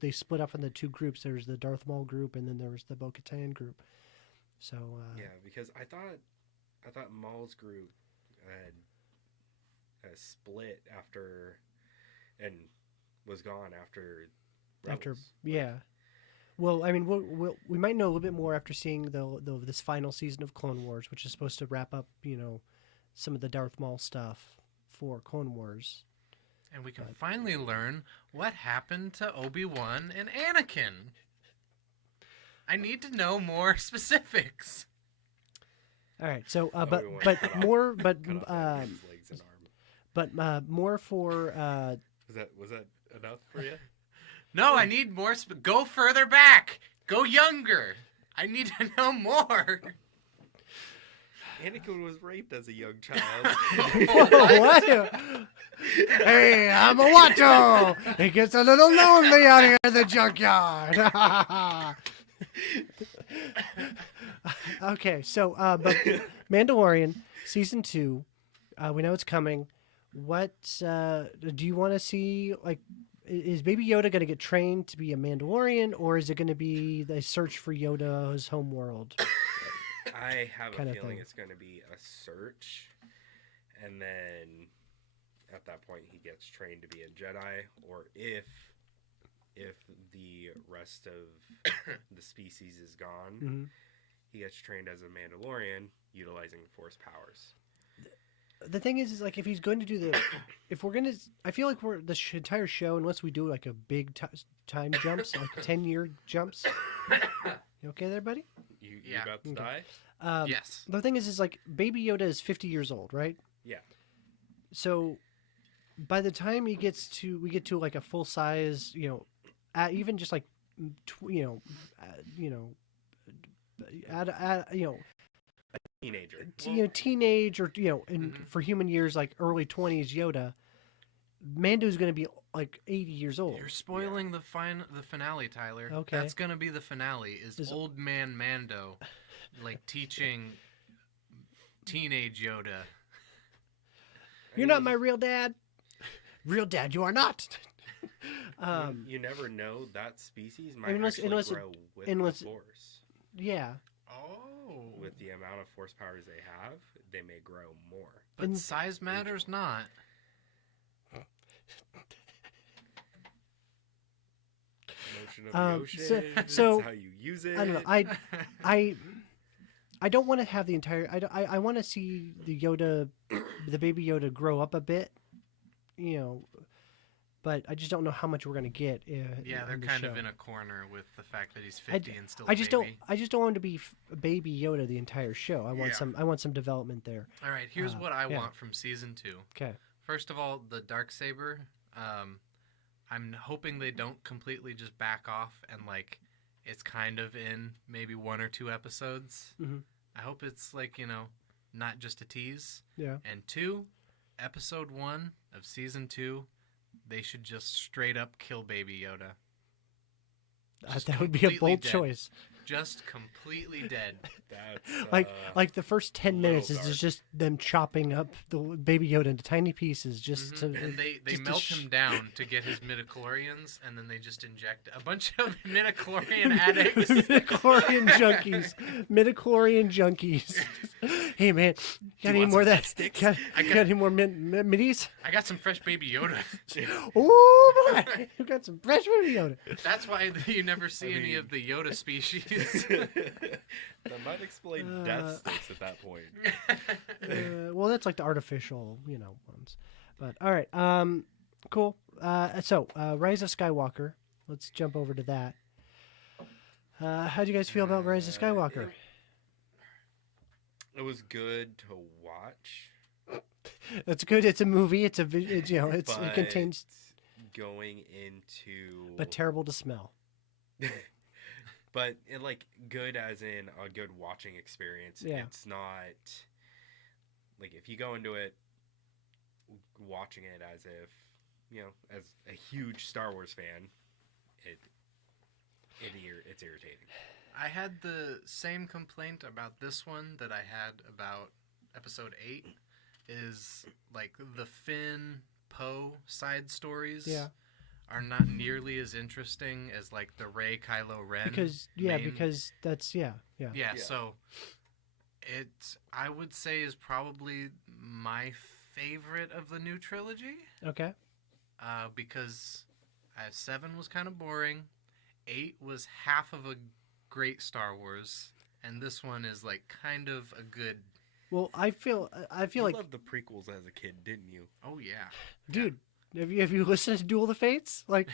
They split up in the two groups. There's the Darth Maul group, and then there was the Bo-Katan group. So Yeah, because I thought Maul's group had split after and was gone after Rebels. Well, I mean, we might know a little bit more after seeing this final season of Clone Wars, which is supposed to wrap up, some of the Darth Maul stuff for Clone Wars. And we can finally learn what happened to Obi-Wan and Anakin. I need to know more specifics. All right, so Obi-Wan but cut more off Anakin's legs and arm. more for Was that enough for you? No, I need more. Go further back. Go younger. I need to know more. Anakin was raped as a young child. what? Hey, I'm a Watto. It gets a little lonely out here in the junkyard. Okay, so but Mandalorian season 2, we know it's coming. What do you want to see? Like, is Baby Yoda going to get trained to be a Mandalorian, or is it going to be the search for Yoda's home world? I have Kind a of feeling thing. it's going to be a search, and then at that point he gets trained to be a Jedi, or if the rest of the species is gone, Mm-hmm. he gets trained as a Mandalorian utilizing Force powers. The thing is like if he's going to do the, if we're gonna, I feel like entire show, unless we do like a big time jumps, like 10-year jumps. You okay there, buddy? You Yeah. about to Okay. die? Yes. The thing is like Baby Yoda is 50 years old, right? Yeah. So by the time we get to like a full size, even just like, Teenager. teenage or Mhm. for human years like early 20s Yoda, Mando's going to be like 80 years old. You're spoiling the finale, Tyler. Okay. That's gonna be the finale. Is Is- old man Mando, like teaching teenage Yoda? You're not my real dad. Real dad, you are not. You never know, that species might unless- actually unless it- grow with unless- the force. Yeah. Oh. With the amount of force powers they have, they may grow more. But And- size matters not. Motion of the ocean. so- that's how you use it. I don't know. I don't want to have the entire. I want to see the Yoda, the baby Yoda, grow up a bit. You know, but I just don't know how much we're gonna get. Yeah, they're in the kind of show. in a corner with the fact that he's 50 and still. I just a baby. I just don't want him to be a baby Yoda the entire show. I want Yeah. I want some development there. All right, here's what I yeah. want from season 2. Okay. First of all, the dark saber. I'm hoping they don't completely just back off and like it's kind of in maybe 1 or 2 episodes. Mhm. I hope it's like not just a tease. Yeah. And 2, episode 1 of season 2, they should just straight up kill Baby Yoda. Just That would be a completely bold dead. choice. Just completely dead. That's Like the first 10 little minutes is dark. just them chopping up the baby Yoda into tiny pieces just to And they just to melt him down to get his midichlorians, and then they just inject a bunch of midichlorian addicts. midichlorian junkies. Midichlorian junkies. Hey man, got any want more of some that? sticks? Got, I got got- any more middies? I got some fresh Baby Yoda. Oh boy, you got some fresh baby Yoda. That's why you never see any mean- of the Yoda species. that might explain death sticks at that point. Well, that's like the artificial, ones. But all right, cool. So Rise of Skywalker. Let's jump over to that. How do you guys feel about Rise of Skywalker? It was good to watch, It's good. It's a movie. It's a it but contains, going into but terrible to smell. but like good as in a good watching experience. Yeah. It's not like if you go into it watching it as if as a huge Star Wars fan, it's irritating. I had the same complaint about this one that I had about episode 8 is like the Finn Poe side stories Yeah. are not nearly as interesting as like the Rey Kylo Ren Because main- that's yeah. yeah, so it I would say is probably my favorite of the new trilogy Okay. because 7 was kind of boring, 8 was half of a great Star Wars, and this one is like kind of a good. Well, I feel You like, loved the prequels as a kid, didn't you? Oh yeah, dude, have you listened to Duel of the Fates? Like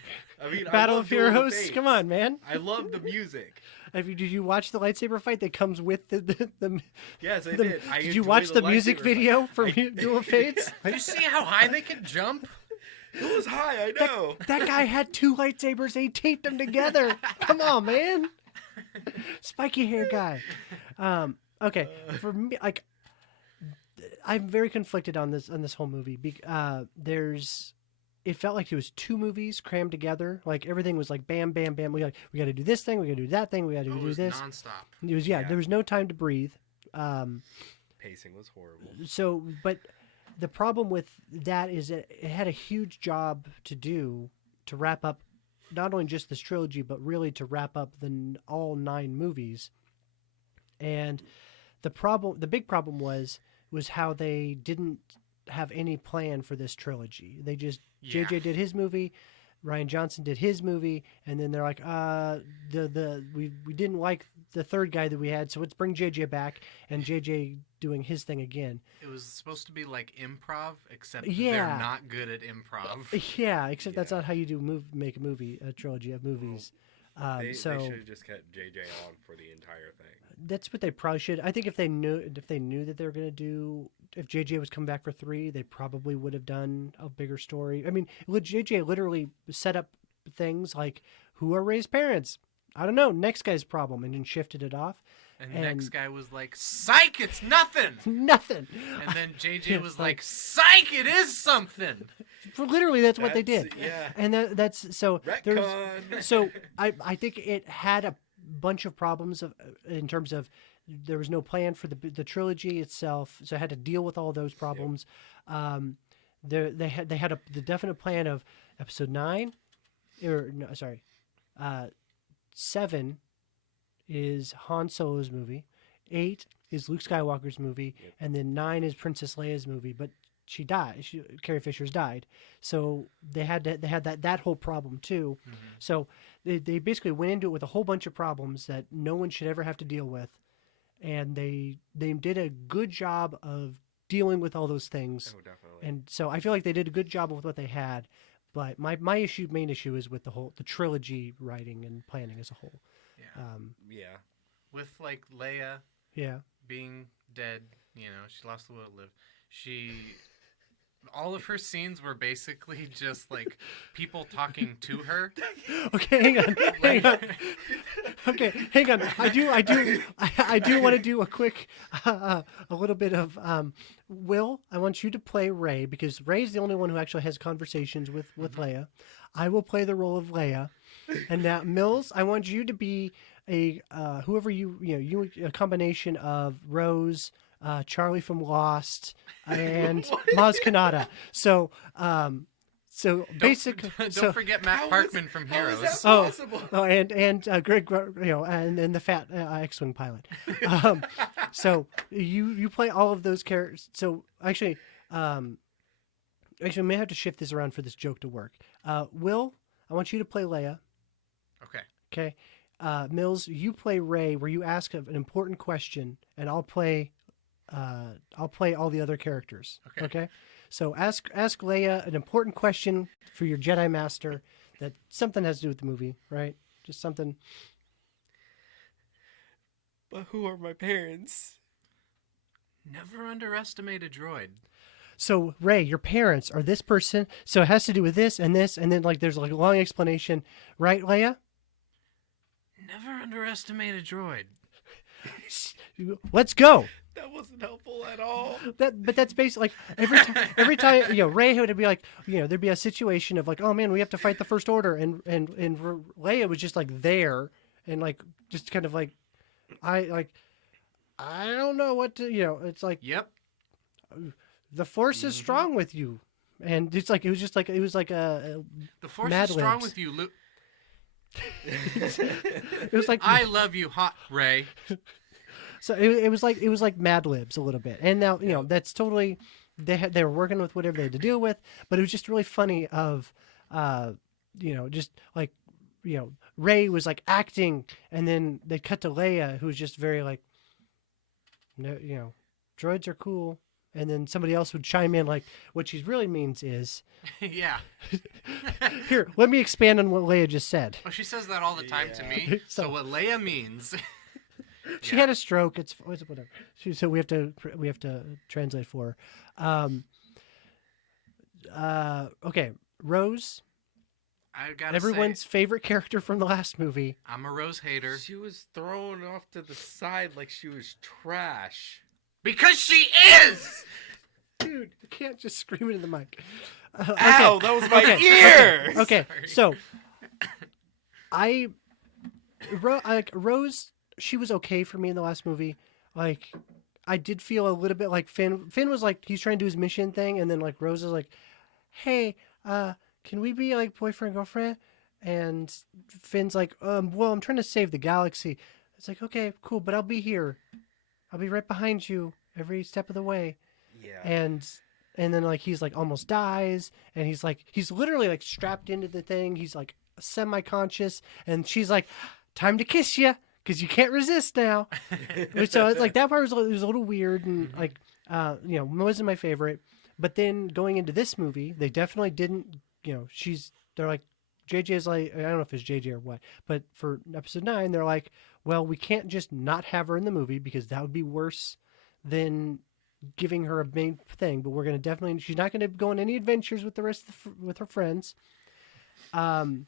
I mean, I Battle love of Duel Heroes? Fates. Come on, man. I love the music. Did you watch the lightsaber fight that comes with the Yes, I the- did. I did you enjoy watch the music lightsaber video fight. from Duel of Fates? did you see how high they can jump? It was high, I know. That guy had 2 lightsabers. They taped them together. Come on, man. Spiky hair guy. Okay, for me, like, I'm very conflicted on this whole movie. It felt like it was 2 movies crammed together. Like everything was like bam, bam, bam. We got to do this thing. We got to do that thing. We got to Oh, it do was this. nonstop. It was Yeah. There was no time to breathe. Pacing was horrible. So, but the problem with that is that it had a huge job to do to wrap up not only just this trilogy, but really to wrap up all 9 movies. And the big problem was how they didn't have any plan for this trilogy. They just Yeah. JJ did his movie, Ryan Johnson did his movie, and then they're like, we didn't like the third guy that we had, so let's bring JJ back, and JJ doing his thing again. It was supposed to be like improv, except Yeah. they're not good at improv. Yeah, except that's Yeah. not how you make a trilogy of movies. They So should have just kept JJ on for the entire thing. that's what they probably should. I think if they knew that they were going to do, if JJ was coming back for 3, they probably would have done a bigger story. I mean, JJ literally set up things like, who are Ray's parents? I don't know. Next guy's problem, and then shifted it off. And, And- next guy was like, "Psych, it's nothing." Nothing. And then JJ Yeah, was like- like, "Psych, it is something." Literally, that's what they did. Yeah. And that's so. There's, Retcon. so I think it had a bunch of problems in terms of there was no plan for the trilogy itself, so I had to deal with all those problems. they had the definite plan of episode 9, or no, sorry, 7 is Han Solo's movie, 8 is Luke Skywalker's movie, and then 9 is Princess Leia's movie. But she died. Carrie Fisher's died, so they had that whole problem too. So they basically went into it with a whole bunch of problems that no one should ever have to deal with, and they did a good job of dealing with all those things. Oh, definitely. And so I feel like they did a good job with what they had. But my main issue is with the trilogy writing and planning as a whole. Yeah. Yeah. With like Leia Yeah. being dead, she lost the will to live. All of her scenes were basically just like people talking to her. Okay, hang on. Okay, hang on. I do want to do a quick, a little bit of, Will, I want you to play Rey, because Rey's the only one who actually has conversations with Leia. I will play the role of Leia. And now, Mills, I want you to be a, whoever you a combination of Rose, Charlie from Lost, and Maz Kanata. So, basically, Don't forget Matt Parkman from Heroes. How is that possible? and Greg, and the fat X-wing pilot. So you play all of those characters. So actually, I may have to shift this around for this joke to work. Will, I want you to play Leia. Okay. Okay. Mills, you play Rey, where you ask an important question, and I'll play all the other characters. Okay. So ask Leia an important question for your Jedi Master that something has to do with the movie, right? Just something. But who are my parents? Never underestimate a droid. So Rey, your parents are this person, so it has to do with this, and then like there's like a long explanation, right, Leia? Never underestimate a droid. Let's go. That wasn't helpful at all. But that's basically like every time Rey would be like, there'd be a situation of like, oh man, we have to fight the First Order, and Leia was just like there, and like just kind of like, I don't know what to, it's like, Yep. the Force is strong with you, and it's like it was like a The Force Mad is strong Libs. with you, Luke. It was like I love you, hot Rey. So it was like Mad Libs a little bit, and now that's totally they were working with whatever they had to deal with, but it was just really funny of just like Rey was like acting, and then they cut to Leia, who's just very like droids are cool, and then somebody else would chime in like what she really means is Yeah. here, let me expand on what Leia just said. Well, she says that all the time to me. So what Leia means. She had a stroke. It's whatever. So we have to translate for her. Okay, Rose. I gotta Everyone's say, favorite character from the last movie. I'm a Rose hater. She was thrown off to the side like she was trash. Because she is! Dude, you can't just scream into the mic. Ow, that was my ear! Okay, so Rose, she was okay for me in the last movie. Like, I did feel a little bit like Finn. Finn was like, he's trying to do his mission thing, and then like Rose is like, hey, can we be like boyfriend, girlfriend? And Finn's like, well, I'm trying to save the galaxy. It's like, okay, cool, but I'll be here. I'll be right behind you every step of the way. Yeah. And then like he's like almost dies, and he's literally like strapped into the thing. He's like semi-conscious, and she's like, time to kiss you because you can't resist now. So it's like that part was a little weird, and like wasn't my favorite. But then going into this movie, they definitely didn't. They're like, JJ is like, I don't know if it's JJ or what, but for episode 9, they're like, well, we can't just not have her in the movie because that would be worse than giving her a main thing. But we're gonna definitely, she's not gonna go on any adventures with the rest with her friends. And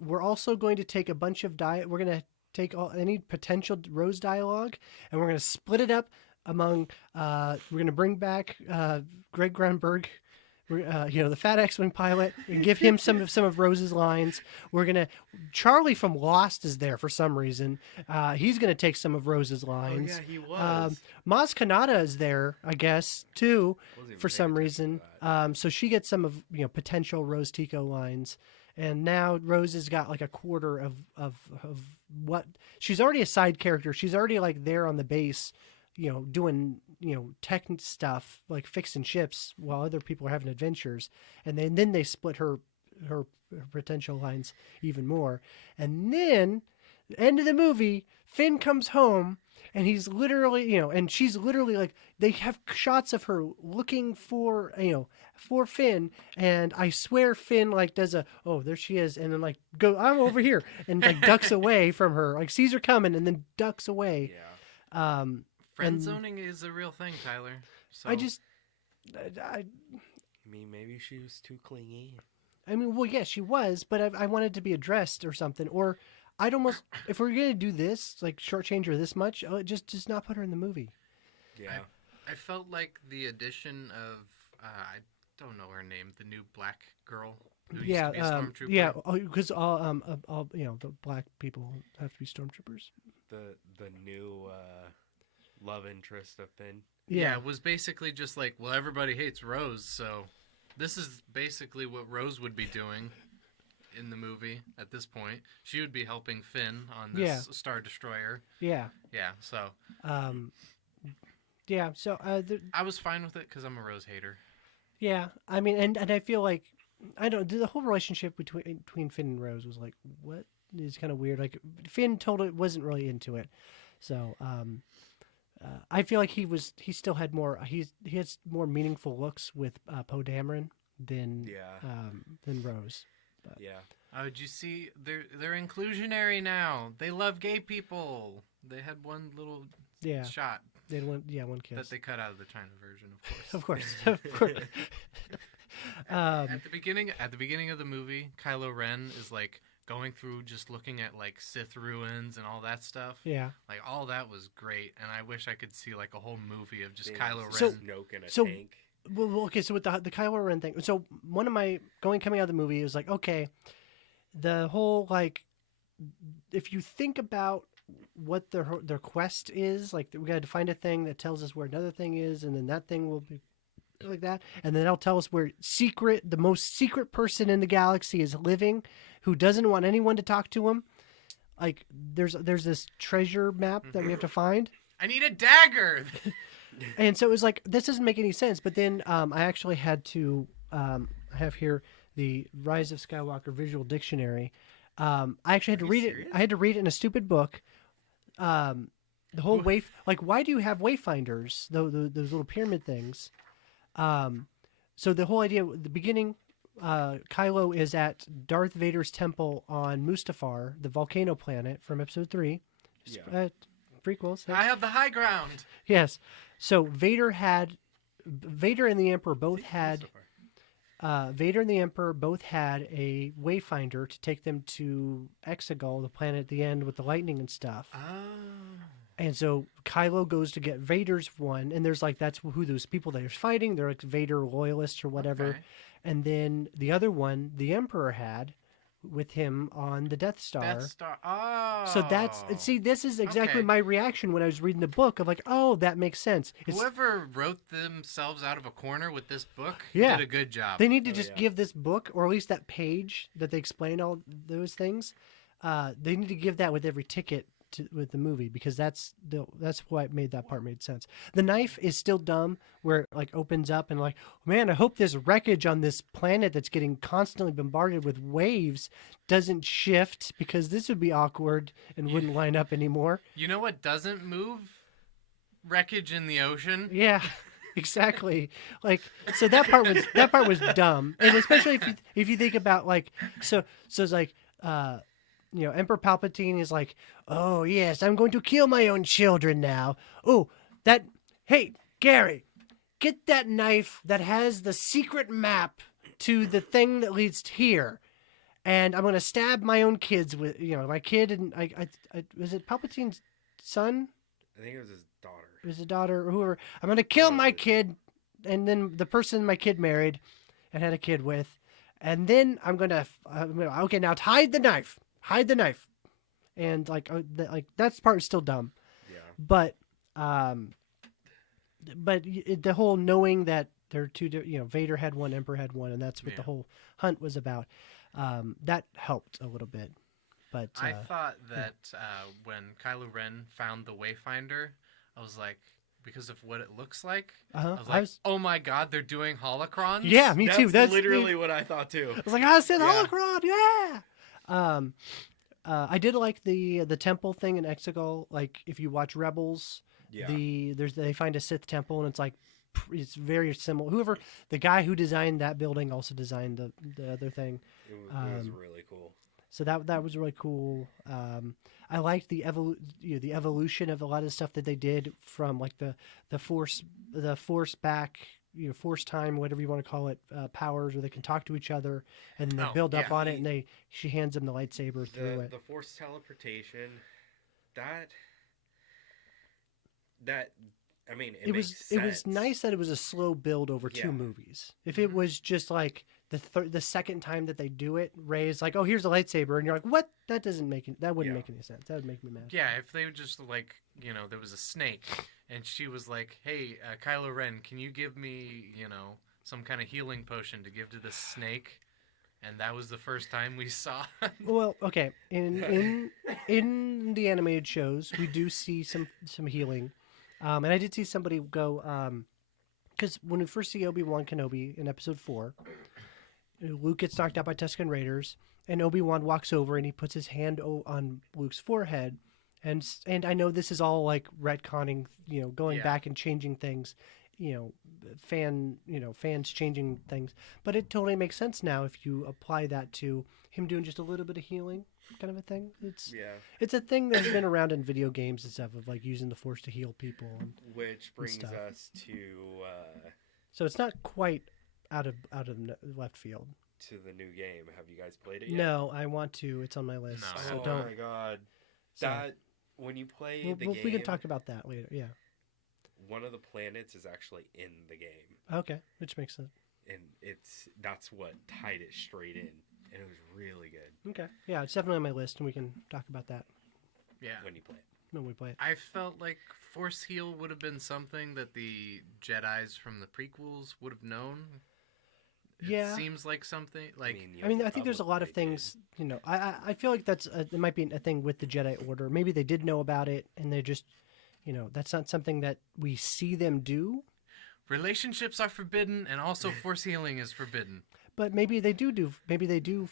we're also going to take a bunch of we're gonna take any potential Rose dialogue, and we're gonna split it up among. We're gonna bring back Greg Grunberg the fat X-wing pilot, and give him some of Rose's lines. We're gonna Charlie from Lost is there for some reason. He's gonna take some of Rose's Oh lines. yeah, he was. Maz Kanata is there, I guess, too, Wasn't even for paying some attention reason. to that. So she gets some of potential Rose Tico lines, and now Rose has got like a quarter of what she's already a side character. She's already like there on the base, doing tech stuff like fixing ships while other people are having adventures, and then they split her potential lines even more, and then end of the movie, Finn comes home and he's literally, and she's literally like, they have shots of her looking for, for Finn. And I swear Finn like does oh, there she is. And then like, I'm over here, and like ducks away from her, like sees her coming and then ducks away. Yeah. Friend and- zoning is a real thing, Tyler. So I Maybe she was too clingy. mean, well, yeah, she was, but I wanted to be addressed or something. Or I'd almost, if we're going to do this, like shortchange her this much, just not put her in the movie. Yeah. I felt like the addition of I don't know her name, the new black girl who used Yeah, to be a stormtrooper. yeah, because all the black people have to be stormtroopers. The new love interest of Finn. Yeah, it was basically just like, well, everybody hates Rose, so this is basically what Rose would be doing in the movie at this point. She would be helping Finn on this Star Destroyer. Yeah. Yeah, so Yeah. So I was fine with it because I'm a Rose hater. yeah, I mean, and I feel like I don't. The whole relationship between Finn and Rose was like, what is kind of weird. Like Finn wasn't really into it, so I feel like he still had more. He has more meaningful looks with Poe Dameron than Rose. But. Yeah. Oh, did you see? They're inclusionary now. They love gay people. They had one little shot They had one kiss that they cut out of the China version, of course. Of course. At the beginning of the movie, Kylo Ren is like going through just looking at like Sith ruins and all that stuff. Yeah. Like all that was great, and I wish I could see like a whole movie of just Being Kylo Ren. Snoke in a tank. Well, okay. So with the Kylo Ren thing, so one of my coming out of the movie was like, okay, the whole like, if you think about what their quest is, like we got to find a thing that tells us where another thing is, and then that thing will be like that, and then it'll tell us where the most secret person in the galaxy is living, who doesn't want anyone to talk to him. Like there's this treasure map that we have to find. I need a dagger. And so it was like, this doesn't make any sense. But then I actually had to have here the Rise of Skywalker Visual Dictionary. I actually had to read it. I had to read it in a stupid book. The whole like, why do you have wayfinders? Those little pyramid things. So the whole idea, the beginning, Kylo is at Darth Vader's temple on Mustafar, the volcano planet from Episode 3. Yeah. Prequels. I have the high ground. Yes. So Vader and the Emperor both had a wayfinder to take them to Exegol, the planet at the end with the lightning and stuff. Oh. And so Kylo goes to get Vader's one, and there's like, that's who those people that are fighting. They're like Vader loyalists or whatever. Okay. And then the other one, the Emperor had with him on the Death Star. Death Star. Oh. So this is exactly Okay. my reaction when I was reading the book of like, oh, that makes sense. Whoever wrote themselves out of a corner with this book Yeah. did a good job. They need to just give this book, or at least that page that they explain all those things. They need to give that with every ticket with the movie, because that's what made that part made sense. The knife is still dumb, where it like opens up and like, man, I hope this wreckage on this planet that's getting constantly bombarded with waves doesn't shift, because this would be awkward and wouldn't line up anymore. You know what doesn't move? Wreckage in the ocean. Yeah. Exactly. Like, so that part was dumb. And especially if you think about like, so it's like, Emperor Palpatine is like, oh yes, I'm going to kill my own children now. Oh, hey, Gary, get that knife that has the secret map to the thing that leads to here. And I'm going to stab my own kids with, my kid, and I was it Palpatine's son? I think it was his daughter. It was a daughter or whoever. I'm going to kill my kid, and then the person my kid married, and had a kid with, and then I'm gonna okay, now hide the knife, and like that part is still dumb, Yeah. but the whole knowing that there are two, Vader had one, Emperor had one, and that's what the Yeah. whole hunt was about. That helped a little bit, but I thought that when Kylo Ren found the Wayfinder, I was like, because of what it looks like, uh-huh. I was like, oh my god, they're doing holocrons? Yeah, me too. That's literally what I thought too. I was like, I said Yeah. holocron, yeah. I did like the temple thing in Exegol. Like if you watch Rebels, Yeah. they find a Sith temple and it's like it's very similar. Whoever the guy who designed that building also designed the other thing. It was really cool. So that was really cool. I liked the evolution of a lot of the stuff that they did from like the force back, force time, whatever you want to call it, powers where they can talk to each other and then they Oh, build up yeah. on it and she hands them the lightsaber through it. The force teleportation, that I mean, it was makes it was sense. nice that it was a slow build over Yeah. 2 movies. If it was just like the second time that they do it, Rey's like, "Oh, here's a lightsaber," and you're like, "What? That wouldn't Yeah. make any sense. That would make me mad." Yeah, if they would just like, there was a snake, and she was like, "Hey, Kylo Ren, can you give me, some kind of healing potion to give to this snake?" And that was the first time we saw. Well, okay. In the animated shows, we do see some healing, and I did see somebody go because when we first see Obi-Wan Kenobi in Episode 4, Luke gets knocked out by Tusken Raiders, and Obi-Wan walks over and he puts his hand on Luke's forehead, and I know this is all like retconning, going Yeah. back and changing things, fans changing things, but it totally makes sense now if you apply that to him doing just a little bit of healing, kind of a thing. Yeah. It's a thing that's been around in video games and stuff of like using the Force to heal people, and Which brings stuff. us to so it's not quite out of left field. the new game. Have you guys played it yet? No, I want to. It's on my list. No. So Oh don't. my god. So- That when you play the game, we can talk about that later. Yeah. one of the planets is actually in the game, Okay, which makes sense. and that's what tied it straight in, and it was really good Okay. Yeah, it's definitely on my list, and we can talk about that Yeah. when you play it. when we play it. I felt like Force Heal would have been something that the Jedis from the prequels would have known. It Yeah. seems like something like I mean, I think there's a lot of things. I feel like it might be a thing with the Jedi Order. Maybe they did know about it, and they just, that's not something that we see them do. relationships are forbidden, and also Force healing is forbidden. But maybe they do. Maybe they do.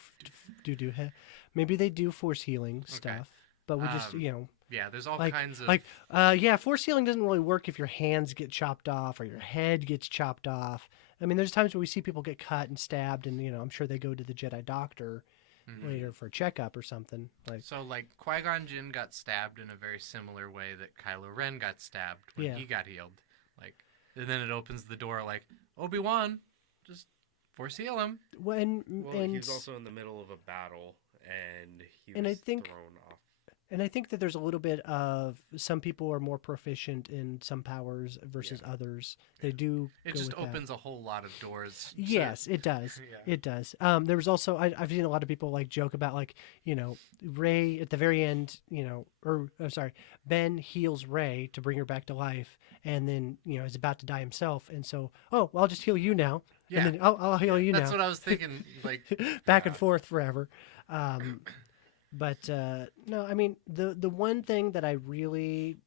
Maybe they do force healing stuff. But we just, Yeah, there's all like, kinds of force healing doesn't really work if your hands get chopped off or your head gets chopped off. I mean, there's times where we see people get cut and stabbed, and I'm sure they go to the Jedi doctor Mhm. later for a checkup or something. Like, So, like, Qui-Gon Jinn got stabbed in a very similar way that Kylo Ren got stabbed when Yeah. he got healed. Like, and then it opens the door, like, Obi-Wan, just Force heal him. Well, and he was also in the middle of a battle, and he was And I think- thrown off. And I think that there's a little bit of some people are more proficient in some powers versus Yeah. others. They do. It go just with that. opens a whole lot of doors. to- Yes, it does. Yeah. It does. There was also I've seen a lot of people like joke about like Rey at the very end, Ben heals Rey to bring her back to life, and then is about to die himself, and so well I'll just heal you now, Yeah. and then I'll heal you That's now. what I was thinking. Like, Back and forth forever. But no, I mean the one thing that I really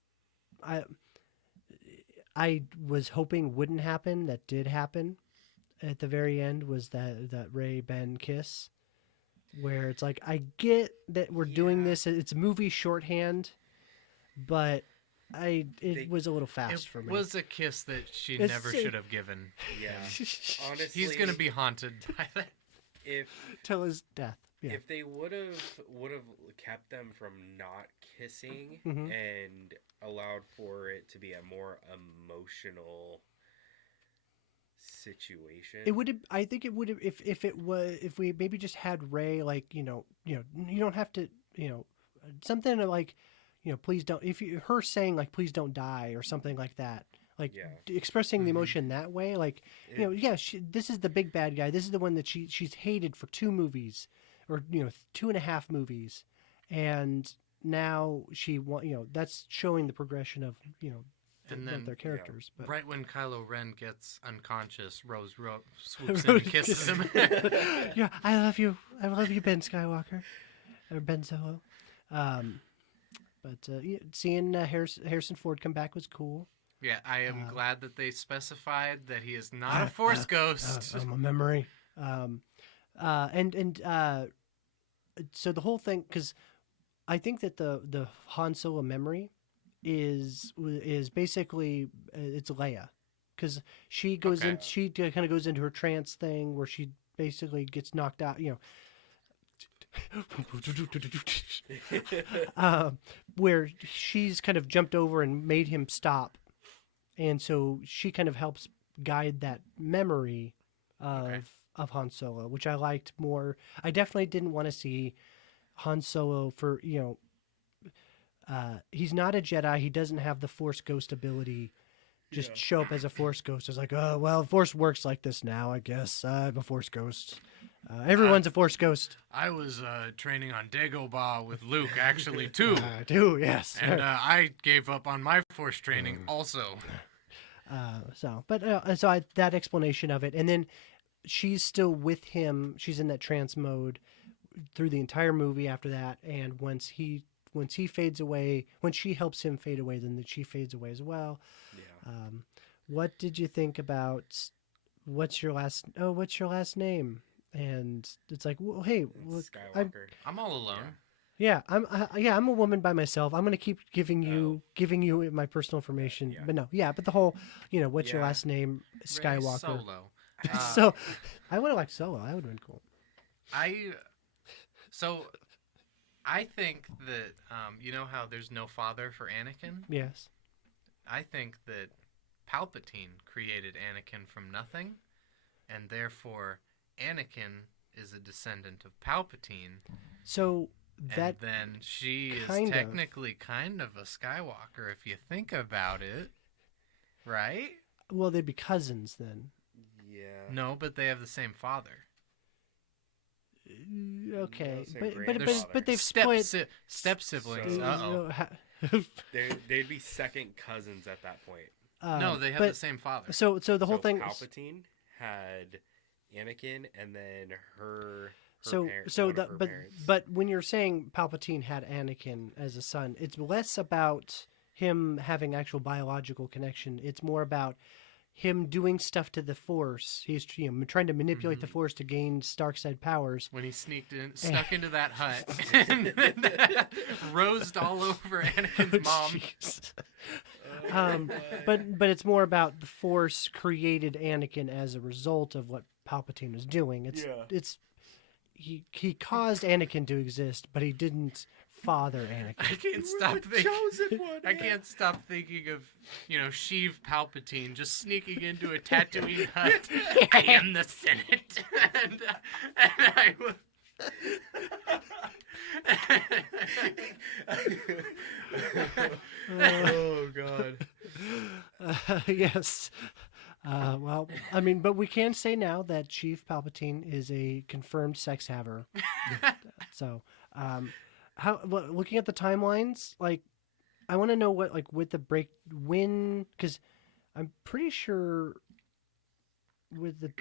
I was hoping wouldn't happen that did happen at the very end was that Rey Ben kiss, where it's like I get that we're doing Yeah. this, it's movie shorthand, but They- it was a little fast it for me. was a kiss that she It's- never should have given. Yeah. Honestly, He's gonna be haunted by that. if till his death. Yeah. if they would have kept them from not kissing Mhm. and allowed for it to be a more emotional situation. It would have. I think it would have if we maybe just had Rey like you don't have to something like please don't her saying like please don't die or something like that, like Yeah. expressing the Mhm. emotion that way. Like, you know, yeah, this is the big bad guy. This is the one that she's hated for 2 movies, or 2.5 movies, and now that's showing the progression of And of then their characters. But right when Kylo Ren gets unconscious, Rose swoops in and kisses him. Yeah, I love you, Ben Skywalker, or Ben Solo. Um, but seeing Harrison Ford come back was cool. Yeah, I am glad that they specified that he is not I- a Force ghost. I'm a memory. So the whole thing, because I think that the Han Solo memory is basically it's Leia, because she goes Okay. in, she kind of goes into her trance thing where she basically gets knocked out. Where she's kind of jumped over and made him stop, and so she kind of helps guide that memory of Okay. of Han Solo, which I liked more. I definitely didn't want to see Han Solo for he's not a Jedi. He doesn't have the Force Ghost ability. Just show up as a Force Ghost. It's like, oh well, Force works like this now. I guess I'm a Force Ghost. Everyone's a Force Ghost. I was training on Dagobah with Luke, actually, too. I do, yes. And I gave up on my Force training also. That explanation of it, and then she's still with him. She's in that trance mode through the entire movie after that, and once he fades away, when she helps him fade away, then she fades away as well. Yeah. What did you think about what's your last name? And it's like, well, hey, look, Skywalker. I'm all alone. I'm a woman by myself. I'm gonna keep giving you my personal information. Yeah. But no, but the whole, what's your Yeah. last name? Rey Skywalker. Solo. So I would have liked Solo. I would have been cool. I think that you know how there's no father for Anakin? Yes. I think that Palpatine created Anakin from nothing, and therefore Anakin is a descendant of Palpatine. So that And then she is kind of- technically kind of a Skywalker if you think about it. Right? well, they'd be cousins then. Yeah. No, but they have the same father. Okay, same but grandfather. but they've Step split. siblings. So- Uh-oh. They'd be second cousins at that point. No, they have but, the same father. So the whole thing. Palpatine had Anakin, and then her So parent- so one the of her but parents. but when you're saying Palpatine had Anakin as a son, it's less about him having actual biological connection. It's more about him doing stuff to the Force. He's trying to manipulate the Force to gain Starkside powers. When he snuck into that hut and rosed all over Anakin's mom. Jeez. But it's more about the Force created Anakin as a result of what Palpatine was doing. It's he caused Anakin to exist, but he didn't father I Anakin. can't stop thinking. chosen one. I can't stop thinking of, Sheev Palpatine just sneaking into a Tatooine hut. I am the Senate, and I will. Oh God. Yes. Well, I mean, but we can say now that Chief Palpatine is a confirmed sex haver. So, looking at the timelines, like, I want to know what, like, with the break when, because I'm pretty sure with the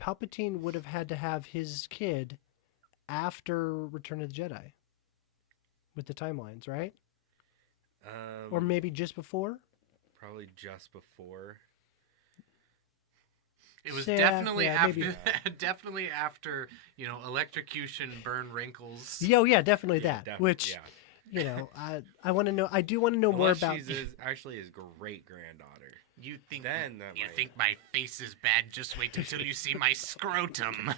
Palpatine would have had to have his kid after Return of the Jedi. With the timelines, right? Or maybe just before. Probably just before. It was Yeah, definitely yeah, after, maybe. definitely after, electrocution, burn wrinkles. Yeah, definitely Yeah, that. Which, yeah. I want to know. I do want to know more Unless about. she's actually his great granddaughter. You think Then that you might- think my face is bad? Just wait until you see my scrotum.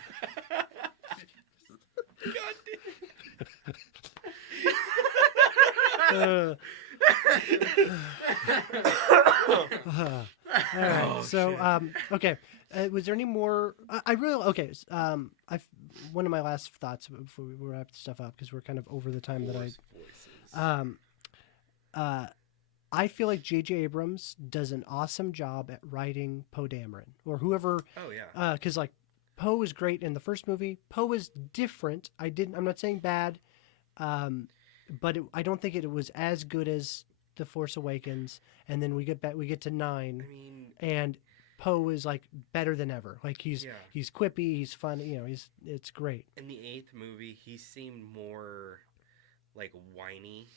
All right. Oh, So, shit. okay. Was there any more? I really okay. I one of my last thoughts before we wrap stuff up because we're kind of over the time that Voices. I I feel like J.J. Abrams does an awesome job at writing Poe Dameron or whoever, Oh yeah. because like Poe was great in the first movie. Poe is different. I'm not saying bad, but I don't think it was as good as The Force Awakens. And then we get to 9, I mean, and Poe is like better than ever. Like he's quippy, he's fun. It's great. in the 8th movie, he seemed more like whiny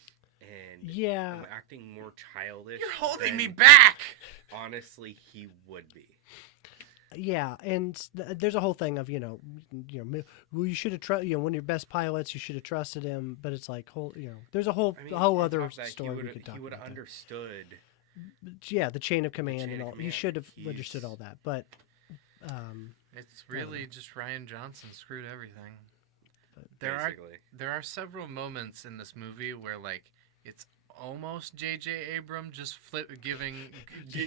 and Yeah. acting more childish. You're holding me than back. Honestly, he would be. Yeah, and there's a whole thing of well, you should have one of your best pilots, you should have trusted him, but it's like there's a whole I mean, whole on other top of that, story we could talk He would about. have understood. Yeah, the chain of command chain and of all. He command. should have He's- understood all that, but It's really just Ryan Johnson screwed everything. But Basically. There are several moments in this movie where like it's almost J.J. Abrams just giving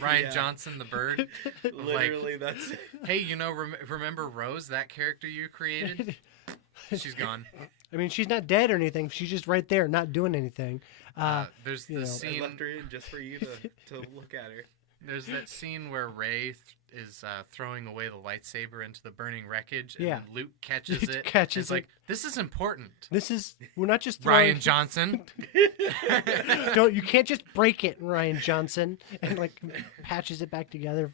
Ryan Yeah. Johnson the bird. Literally, that's. Hey, remember Rose, that character you created? She's gone. I mean, she's not dead or anything. She's just right there, not doing anything. There's you the know, I scene. left her in just for you to look at her. There's that scene where Rey is throwing away the lightsaber into the burning wreckage, and Yeah. then Luke catches Luke it. catches it's like, this is important. We're not just throwing. Ryan Johnson. You can't just break it, Ryan Johnson, and like patches it back together.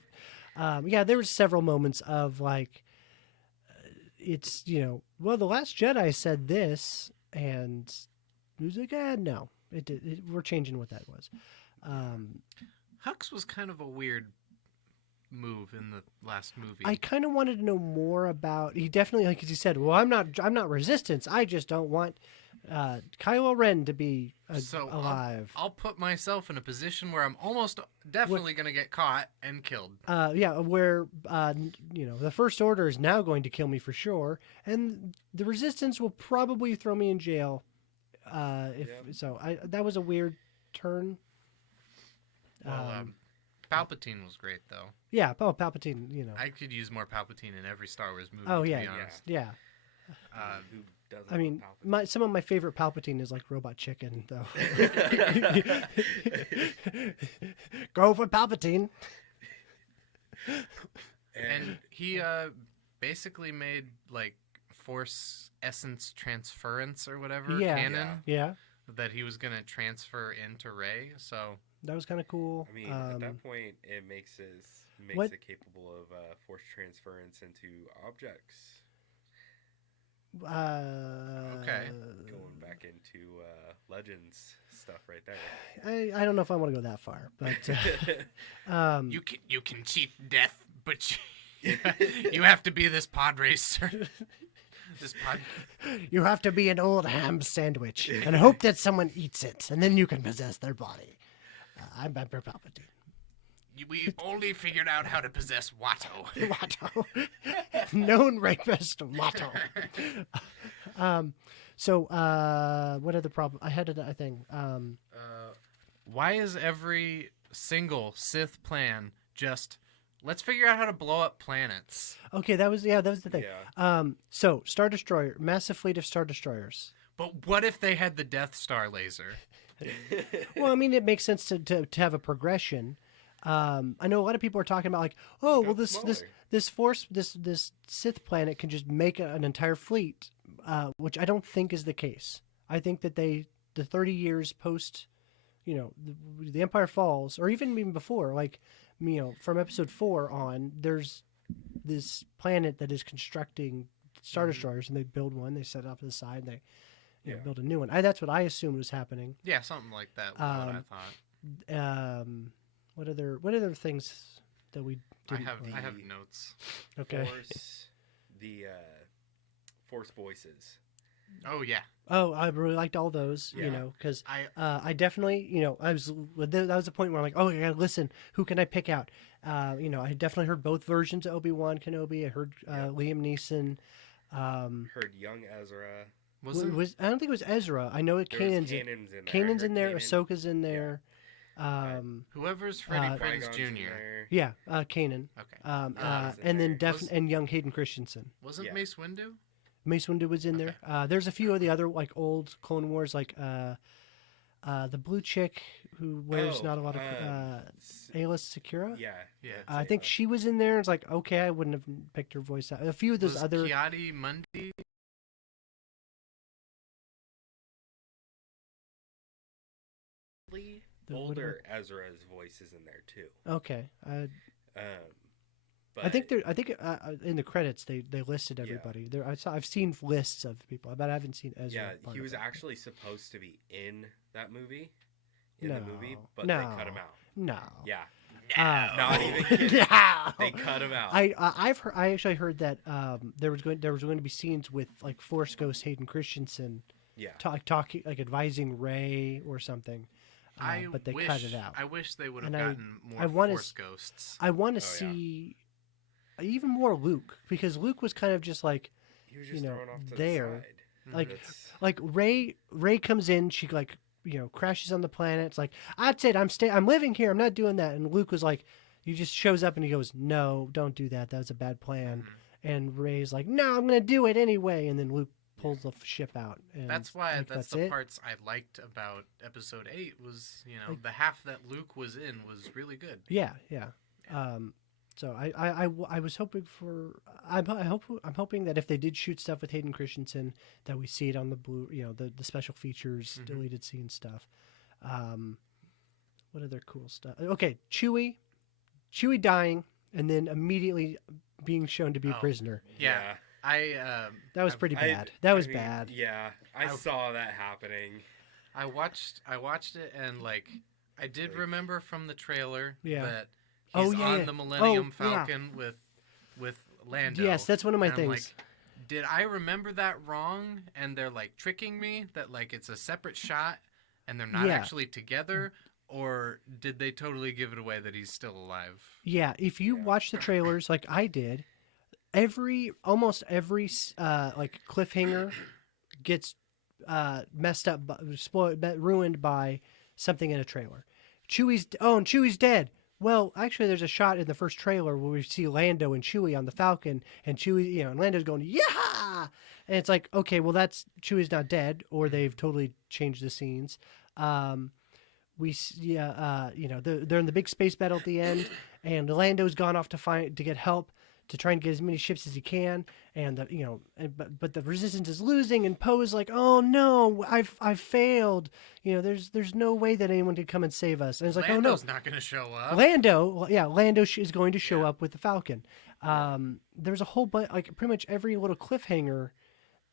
Yeah, there were several moments of like, it's well, the Last Jedi said this, and he was like, no, we're changing what that was. Hux was kind of a weird move in the last movie. I kind of wanted to know more about. He definitely, like as he said, well, I'm not Resistance. I just don't want Kylo Ren to be alive. I'll put myself in a position where I'm almost definitely going to get caught and killed. Yeah, where the First Order is now going to kill me for sure, and the Resistance will probably throw me in jail. That was a weird turn. Well, Palpatine was great though. Yeah, Palpatine. I could use more Palpatine in every Star Wars movie. Oh to yeah, be honest. yeah. Who doesn't I mean, love some of my favorite Palpatine is like Robot Chicken, though. Go for Palpatine. And he basically made like Force essence transference or whatever canon Yeah, that he was going to transfer into Rey. So that was kind of cool. I mean, at that point, it makes it capable of force transference into objects. Okay. Going back into Legends stuff right there. I don't know if I want to go that far, but you can cheat death, but you have to be this pod racer. You have to be an old ham sandwich and hope that someone eats it, and then you can possess their body. I'm Emperor Palpatine. We only figured out how to possess Watto. Watto. Known rapist Watto. What other problem? I had a thing. Why is every single Sith plan just, let's figure out how to blow up planets? Okay, that was the thing. Yeah. So Star Destroyer, massive fleet of Star Destroyers. But what if they had the Death Star laser? Well, I mean, it makes sense to have a progression. I know a lot of people are talking about like, oh, well, this Sith planet can just make an entire fleet, which I don't think is the case. I think that the 30 years post, the Empire falls, or even before, like, from Episode 4 on, there's this planet that is constructing Star Destroyers, and they build one, they set it off to the side, and they build a new one. That's what I assumed was happening. Yeah, something like that was what I thought. What other things that we didn't I have notes. Okay. The Force voices. Oh yeah. Oh, I really liked all those, Yeah. because I definitely, that was the point where I'm like, oh, I gotta listen. Who can I pick out? I definitely heard both versions of Obi-Wan Kenobi. I heard Liam Neeson. Heard young Ezra. I don't think it was Ezra. I know Kanan's in there. Kanan's in there. Kanan. Ahsoka's in there. Whoever's Freddie Prinze Qui-Gon's Jr. in there. Yeah, Kanan. Okay. was in And then there. and young Hayden Christensen. Wasn't Yeah. Mace Windu? Mace Windu was in there. There's a few of the other like old Clone Wars, like the blue chick who wears not a lot of Ayla Secura. Yeah. Yeah. it's I think Ayla. she was in there. It's like, okay, I wouldn't have picked her voice out. A few of those Was other. Kiadi Mundi? The Older Ezra's voice is in there too. Okay. But I think in the credits they listed everybody. There I've seen lists of people, but I haven't seen Ezra. yeah, part he of was it. actually supposed to be in that movie, No, but no. they cut him out. No. Yeah, Not even kidding. No. they cut him out. I actually heard that there was going to be scenes with like Force Ghost Hayden Christensen yeah, talking like advising Ray or something. But they cut it out. I wish they would have And gotten I more wanna Force Ghosts. I want to Oh, yeah. see even more Luke because Luke was kind of just like he was just you know, thrown off to there. the side. like It's- like Ray comes in, she like crashes on the planet. It's like that's it. I'm living here. I'm not doing that. And Luke was like, he just shows up and he goes, no, don't do that. That was a bad plan. And Ray's like, no, I'm gonna do it anyway. And then Luke pulls the ship out. And That's why like, that's the it. parts I liked about Episode 8 was, Like- the half that Luke was in was really good. Yeah. So I was hoping for I'm hoping that if they did shoot stuff with Hayden Christensen that we see it on the blue the special features deleted scene stuff. What other cool stuff? Okay, Chewie dying and then immediately being shown to be a Oh. prisoner. Yeah. That was pretty bad. That was bad. Yeah, I saw that happening. I watched it and like I did Like- remember from the trailer Yeah. that Oh, he's yeah, on yeah. the Millennium Oh, yeah. Falcon with Lando. Yes, that's one of my And I'm things. like, did I remember that wrong? And they're like tricking me that like it's a separate shot and they're not Yeah. actually together, or did they totally give it away that he's still alive? Yeah, if you watch the trailers like I did, almost every like cliffhanger gets messed up, ruined by something in a trailer. And Chewie's dead. Well, actually, there's a shot in the first trailer where we see Lando and Chewie on the Falcon, and Chewie, and Lando's going, yeah! And it's like, okay, well, Chewie's not dead, or they've totally changed the scenes. They're in the big space battle at the end, and Lando's gone off to get help to try and get as many ships as he can, and but the Resistance is losing, and Poe's like, oh no, I've failed. There's no way that anyone could come and save us. And it's like, Lando's oh no, not going to show up. Lando is going to show up with the Falcon. There's a whole bunch, like pretty much every little cliffhanger.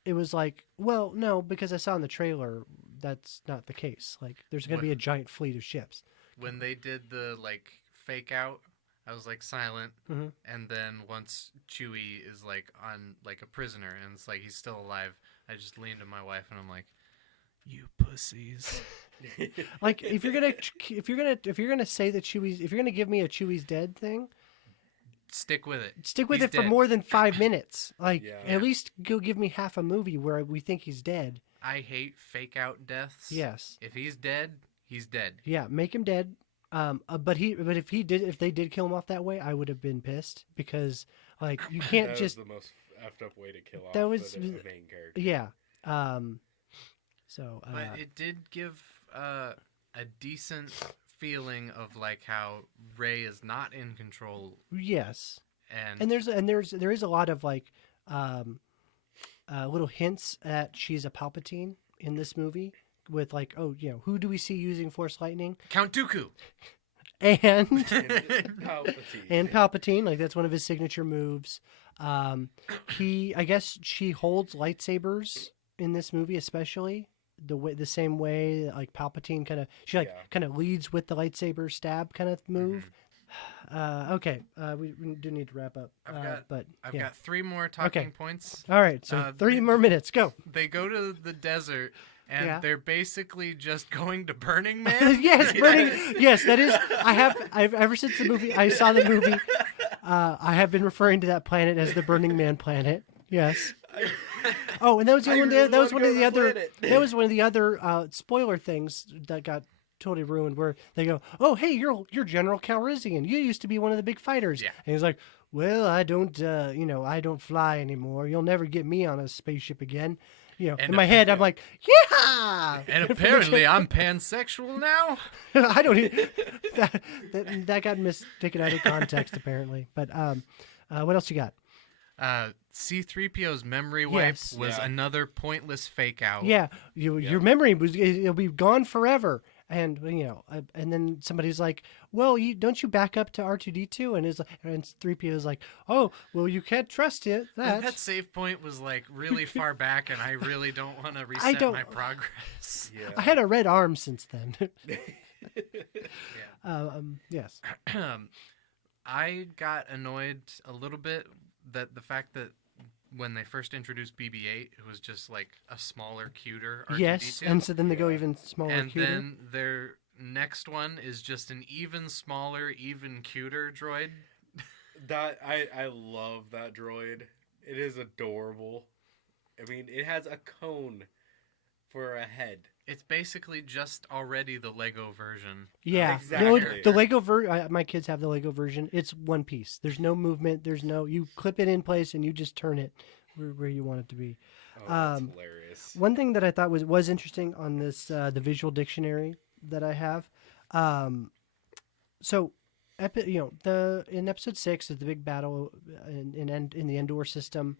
It was like, well, no, because I saw in the trailer that's not the case. Like, there's going to be a giant fleet of ships. When they did the like fake out, I was like silent, Mhm. and then once Chewie is like on like a prisoner and it's like he's still alive, I just leaned to my wife and I'm like, "You pussies." Like, if you're gonna say that if you're gonna give me a Chewie's dead thing, Stick with it. stick with He's it for dead. more than 5 minutes. Like, Yeah. at least go give me half a movie where we think he's dead. I hate fake out deaths. Yes. If he's dead, he's dead. Yeah, make him dead. But if they did kill him off that way, I would have been pissed because like you can't That just was the most effed up way to kill off That was- the main character. yeah. So But it did give a decent feeling of like how Rey is not in control, yes. and There is a lot of like little hints at she's a Palpatine in this movie with like, oh, who do we see using Force lightning? Count Dooku. And Palpatine. and Palpatine, like that's one of his signature moves. I guess she holds lightsabers in this movie, especially the same way that, like Palpatine kind of leads with the lightsaber stab kind of move. Okay, we do need to wrap up. I've got 3 more talking points. All right, so 3 they- more minutes. Go. They go to the desert and Yeah. they're basically just going to Burning Man. Yes, yes, that is. I've ever since I saw the movie. I have been referring to that planet as the Burning Man planet. Yes. Oh, and that was I one. really That was wanna one of go the to that other. planet. That was one of the other spoiler things that got totally ruined. Where they go, "Oh, hey, you're General Calrissian. You used to be one of the big fighters." Yeah. And he's like, "Well, I don't. I don't fly anymore. You'll never get me on a spaceship again." you know, And in my head, I'm like, yeah. And apparently, I'm pansexual now. I don't even, that got taken out of context apparently. But what else you got? C-3PO's memory wipe Yes. was Yeah. another pointless fake out. Yeah, your memory it'll be gone forever. And you know, and then somebody's like, "Well, don't you back up to R2D2?" And 3PO is like, "Oh, well, you can't trust it." And that save point was like really far back, and I really don't want to reset don't- my progress. Yeah. I had a red arm since then. Yeah. Yes. I got annoyed a little bit that the fact that when they first introduced BB-8, it was just like a smaller, cuter R2D2. Yes, and so then they go Yeah. even smaller, And cuter. then their next one is just an even smaller, even cuter droid. That I love that droid. It is adorable. I mean, it has a cone for a head. It's basically just already the Lego version. Yeah, Exactly. the Lego my kids have the Lego version. It's one piece. There's no movement. You clip it in place and you just turn it where you want it to be. Oh, that's Um, hilarious. One thing that I thought was interesting on this the visual dictionary that I have. So, in episode 6 is the big battle in the Endor system.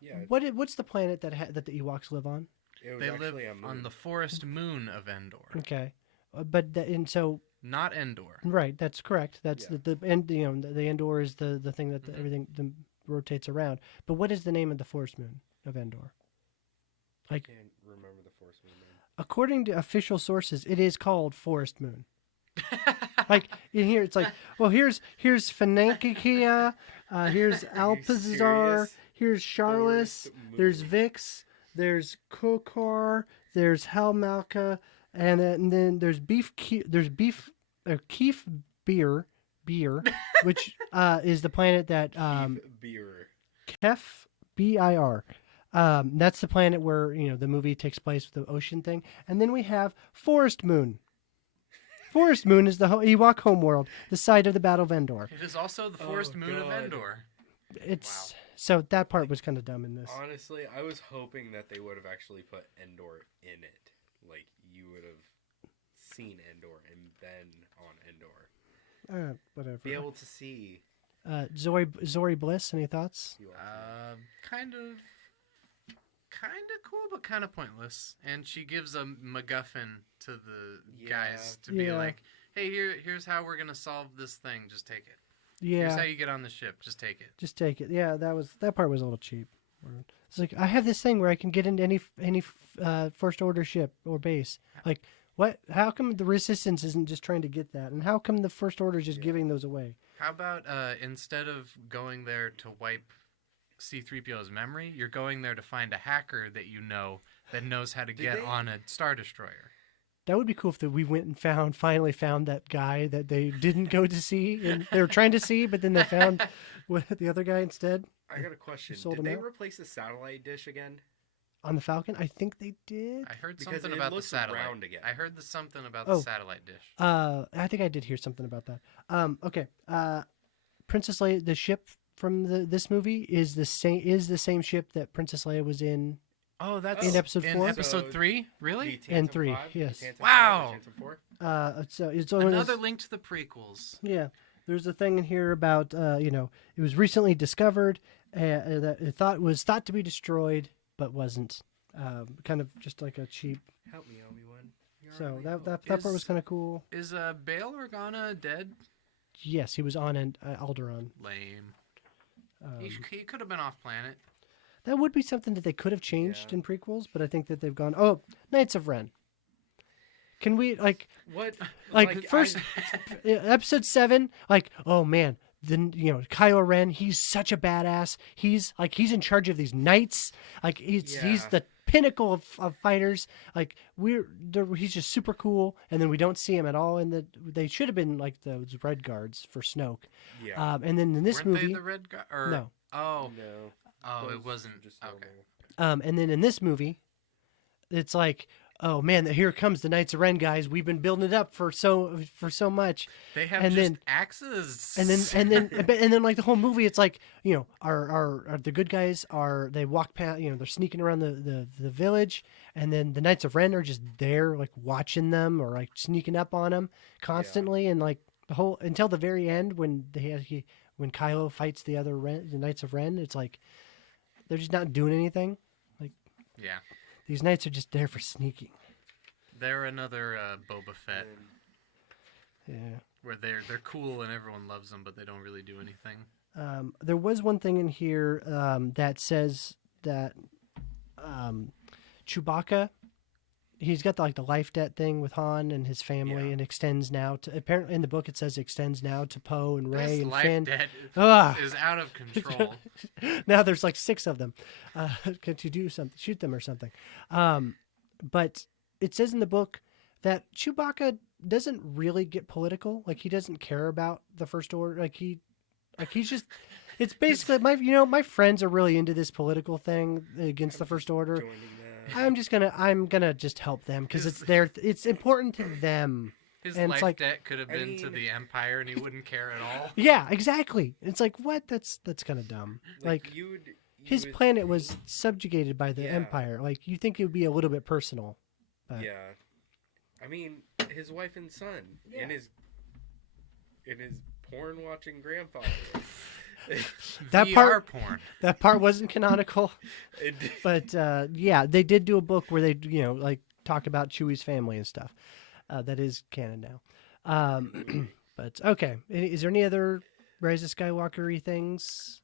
Yeah, What's the planet that the Ewoks live on? it was They live actually a moon. on the forest moon of Endor, Okay, and so not Endor. right, that's correct. That's Yeah. the Endor is the thing that Mhm. everything rotates around. But what is the name of the forest moon of Endor? I can't remember the Force Moon name. According to official sources, it is called Forest Moon. Like in here, it's like, well, here's Fenankikia, here's Are you Alpazar, serious? here's Charles, Forest there's Moon. Vix, there's Kokor, there's Helmalka, and then there's Keef beer, which is the planet that Keith Beer. Kef Bir. That's the planet where the movie takes place with the ocean thing, and then we have Forest Moon. Forest Moon is the Ewok homeworld, the site of the Battle of Endor. It is also the Oh, forest moon of God. Endor. It's so that part was kind of dumb in this. Honestly, I was hoping that they would have actually put Endor in it. Like, you would have seen Endor and been on Endor. Whatever. Be able to see. Zori Bliss, any thoughts? Ewok. Kind of cool, but kind of pointless. And she gives a MacGuffin to the guys to be Yeah. like, "Hey, here's how we're gonna solve this thing. Just take it. Here's how Yeah, you get on the ship. Just take it." just take it. Yeah, that part was a little cheap. It's like I have this thing where I can get into any first order ship or base. Like what? How come the Resistance isn't just trying to get that, and how come the First Order is just giving those away? How about instead of going there to wipe C-3PO's memory, you're going there to find a hacker that you know that knows how to get they- on a Star Destroyer. That would be cool if we went and finally found that guy that they didn't go to see, and they were trying to see, but then they found the other guy instead I got a question. sold Did them they out? replace the satellite dish again? on the Falcon. I think they did. I heard Because something it about the looks satellite. round again. I heard something about Oh. the satellite dish. I think I did hear something about that. Okay. Princess Leia, the ship from this movie is the same ship that Princess Leia was in. Oh, that's In episode 4? Episode So 3, really? The And Tantum 3, 5? yes. The Tantum Wow. 5, the Tantum 4? So it's only Another link to the prequels. Yeah, there's a thing in here about it was recently discovered that it was thought to be destroyed but wasn't. Kind of just like a cheap. Help me, Obi-Wan. You're So our that leader. part was Is- kind of cool. Is Bail Organa dead? Yes, he was on Alderaan. Lame. Um, He could have been off planet. that would be something that they could have changed Yeah. in prequels, but I think that they've gone. Oh, Knights of Ren. Can we What? first episode 7? Oh man, then Kylo Ren. He's such a badass. He's in charge of these knights. He's Yeah. the pinnacle of fighters. He's just super cool. And then we don't see him at all. They should have been like those Red Guards for Snoke. Yeah. And then in this Weren't movie, they the red guy? Or, No. Oh, No. oh, Those it wasn't. just Okay. normal. and then in this movie, it's like, oh man, here comes the Knights of Ren, guys. We've been building it up for so much. They have And just then- axes. and then like the whole movie, it's like, you know, are the good guys they walk past, you know, they're sneaking around the village, and then the Knights of Ren are just there like watching them or like sneaking up on them constantly, and like the whole until the very end when when Kylo fights the Knights of Ren, it's like they're just not doing anything. Yeah. These knights are just there for sneaking. They're another Boba Fett, Yeah. where they're cool and everyone loves them, but they don't really do anything. There was one thing in here that says that Chewbacca, he's got the life debt thing with Han and his family, Yeah. and extends now to, apparently in the book it says extends now to Poe and Rey This and life Finn. debt Ah. is out of control. Now there's like 6 of them. Can't you do something? Shoot them or something. But it says in the book that Chewbacca doesn't really get political. Like he doesn't care about the First Order. He's just. It's basically my friends are really into this political thing against the First Order. Joining the- I'm gonna just help them because it's important to them. His And it's life like- debt could have I been to mean- the Empire, and he wouldn't care at all. Yeah, exactly. It's like what? That's kind of dumb. Like you his would planet think- was subjugated by the Yeah. Empire. Like you think it would be a little bit personal. But Yeah, I mean his wife and son Yeah. and his porn watching grandfather. That VR part- porn. that part wasn't canonical. It- But yeah, they did do a book where they like talk about Chewie's family and stuff. That is canon now. But okay, is there any other Rise of Skywalker-y things?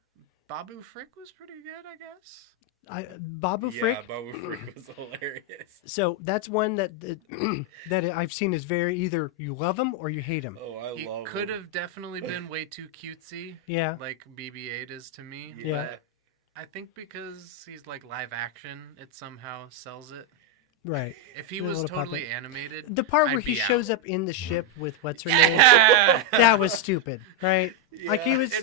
Babu Frick was pretty good, I guess. Babu Frick. Yeah, Babu Frick was hilarious. So that's one that that I've seen is very either you love him or you hate him. Oh, I He love could him. have definitely been way too cutesy, Yeah, like BB-8 is to me. Yeah. But I think because he's like live action, it somehow sells it. right. If he The was little totally puppet. animated, The part where I'd he be shows out. up in the ship with what's her name, Yeah! that was stupid, right? Like he Yeah. was.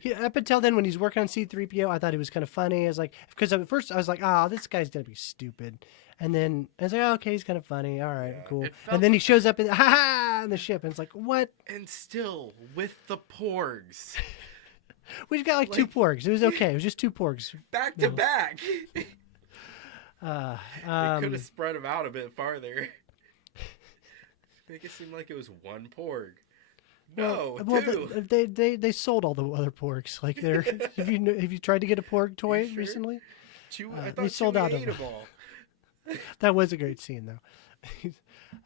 He, up until then, when he's working on C-3PO, I thought he was kind of funny. I was like, because at first I was like, oh, this guy's gonna be stupid, and then I was like, oh, okay, he's kind of funny. All right, Yeah. cool. It felt And then he shows up in in the ship, and it's like, what? And still with the porgs We got like 2 Like- porgs. It was okay. It was just 2 porgs. back to No. back. Uh, They could have spread them out a bit farther. Make it seem like it was one porg. No, well, two. they sold all the other porgs. Like they're. have you tried to get a porg toy sure? recently? I they thought sold Chewie out of ate them. 'em all. That was a great scene though.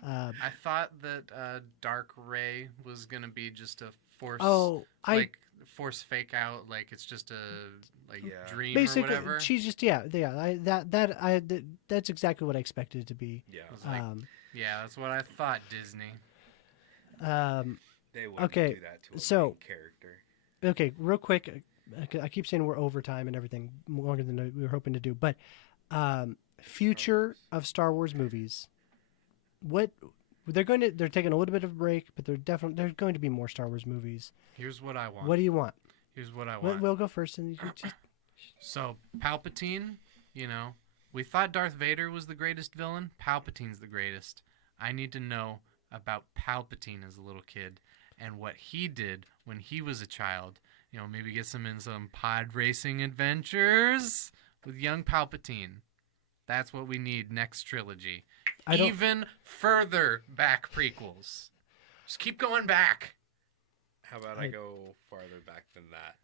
I thought that Dark Ray was gonna be just a force. Force fake out, like it's just a Yeah. dream or basically whatever. she's just that's exactly what I expected it to be. Yeah, was like, Um, yeah, that's what I thought. Disney. they wouldn't okay, do that to a so- main character. okay, real quick. I keep saying we're overtime and everything longer than we were hoping to do, but future of Star Wars movies. What they're taking a little bit of a break, but there's going to be more Star Wars movies. Here's what I want. What do you want? Here's what I want. We'll go first, and you can just So Palpatine, we thought Darth Vader was the greatest villain. Palpatine's the greatest. I need to know about Palpatine as a little kid and what he did when he was a child. Maybe get him in some pod racing adventures with young Palpatine. That's what we need next trilogy. Even further back prequels. Just keep going back. How about I go farther back than that?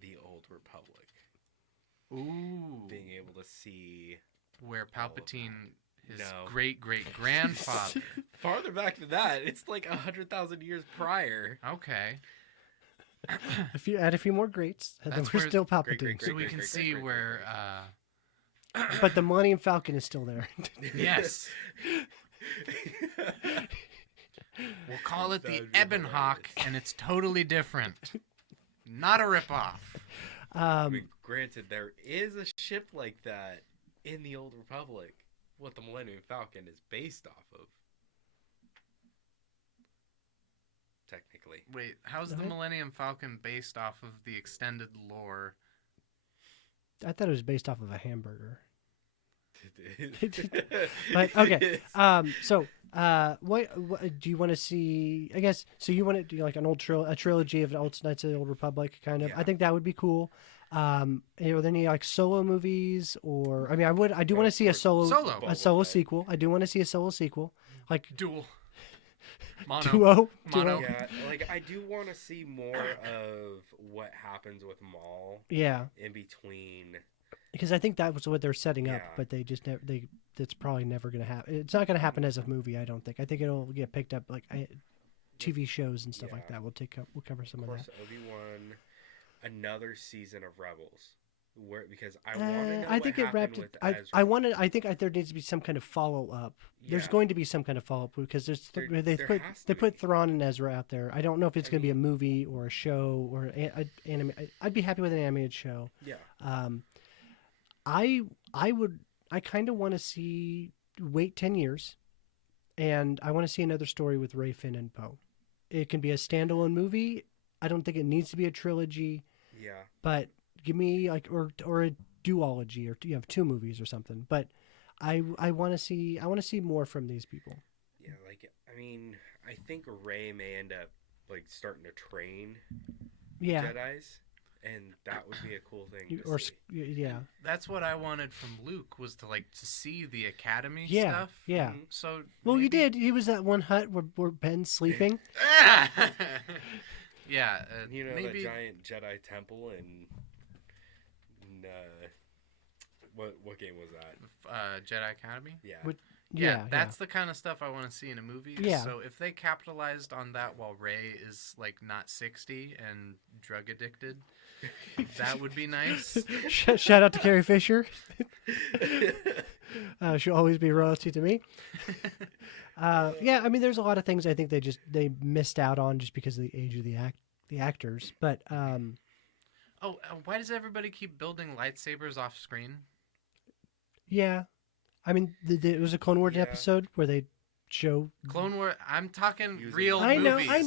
The Old Republic. Ooh. Being able to see Where Palpatine, his No. great-great-grandfather. farther back than that. It's like 100,000 years prior. Okay. if you add a few more greats, and then That's we're where- still great, Palpatine. great, So we great, can great, see great, where... But the Millennium Falcon is still there. Yes. We'll call it the That would be Ebon Hawk, and it's totally different. Not a ripoff. I mean, granted, there is a ship like that in the Old Republic. What the Millennium Falcon is based off of. Technically. Wait, how's the Uh-huh. Millennium Falcon based off of the extended lore? I thought it was based off of a hamburger. But okay. So what do you want to see? I guess so. You want to do like an a trilogy of old Knights of the Old Republic, kind of. Yeah. I think that would be cool. Are there any like solo movies, or I mean, I do Well, want to of see a course, Solo. a solo Boba Fett. sequel. I do want to see a solo sequel, like Duel. Mono. duo. Mono. Yeah, like I do want to see more of what happens with Maul Yeah, in between. because I think that was what they're setting up, Yeah. but they just never they. It's probably never going to happen. It's not going to happen as a movie. I don't think. I think it'll get picked up like TV shows and stuff like Yeah. that. We'll cover some Of of course, that. Obi-Wan, another season of Rebels, because I want to know I what think it happened wrapped. with I Ezra. want to. I think there needs to be some kind of follow up. There's Yeah. going to be some kind of follow up because There they has to they put be. Thrawn and Ezra out there. I don't know if it's I going to be a mean- movie or a show or anime. I'd be happy with an animated show. Yeah, I kind of want to see wait 10 years, and I want to see another story with Rey, Finn, and Poe. It can be a standalone movie. I don't think it needs to be a trilogy. yeah. But give me like or a duology, or you have two movies or something. But I want to see more from these people. Yeah, like I mean, I think Rey may end up like starting to train Yeah, Jedi's, and that would be a cool thing. To or see. yeah, That's what I wanted from Luke, was to see the academy yeah, stuff. yeah. Mhm. So Well, you maybe- did. He was that one hut where Ben's sleeping. Yeah, You know, maybe the giant Jedi temple and what game was that? Jedi Academy. Yeah, What- Yeah, that's the kind of stuff I want to see in a movie. Yeah. So if they capitalized on that while Rey is like not 60 and drug addicted, that would be nice. Shout out to Carrie Fisher. She'll always be royalty to me. Yeah, I mean, there's a lot of things I think they missed out on just because of the age of the actors. But Oh, why does everybody keep building lightsabers off screen? yeah, I mean, there was a Clone Wars Yeah. episode where they show. Clone War. I'm talking Using- real I know, movies. I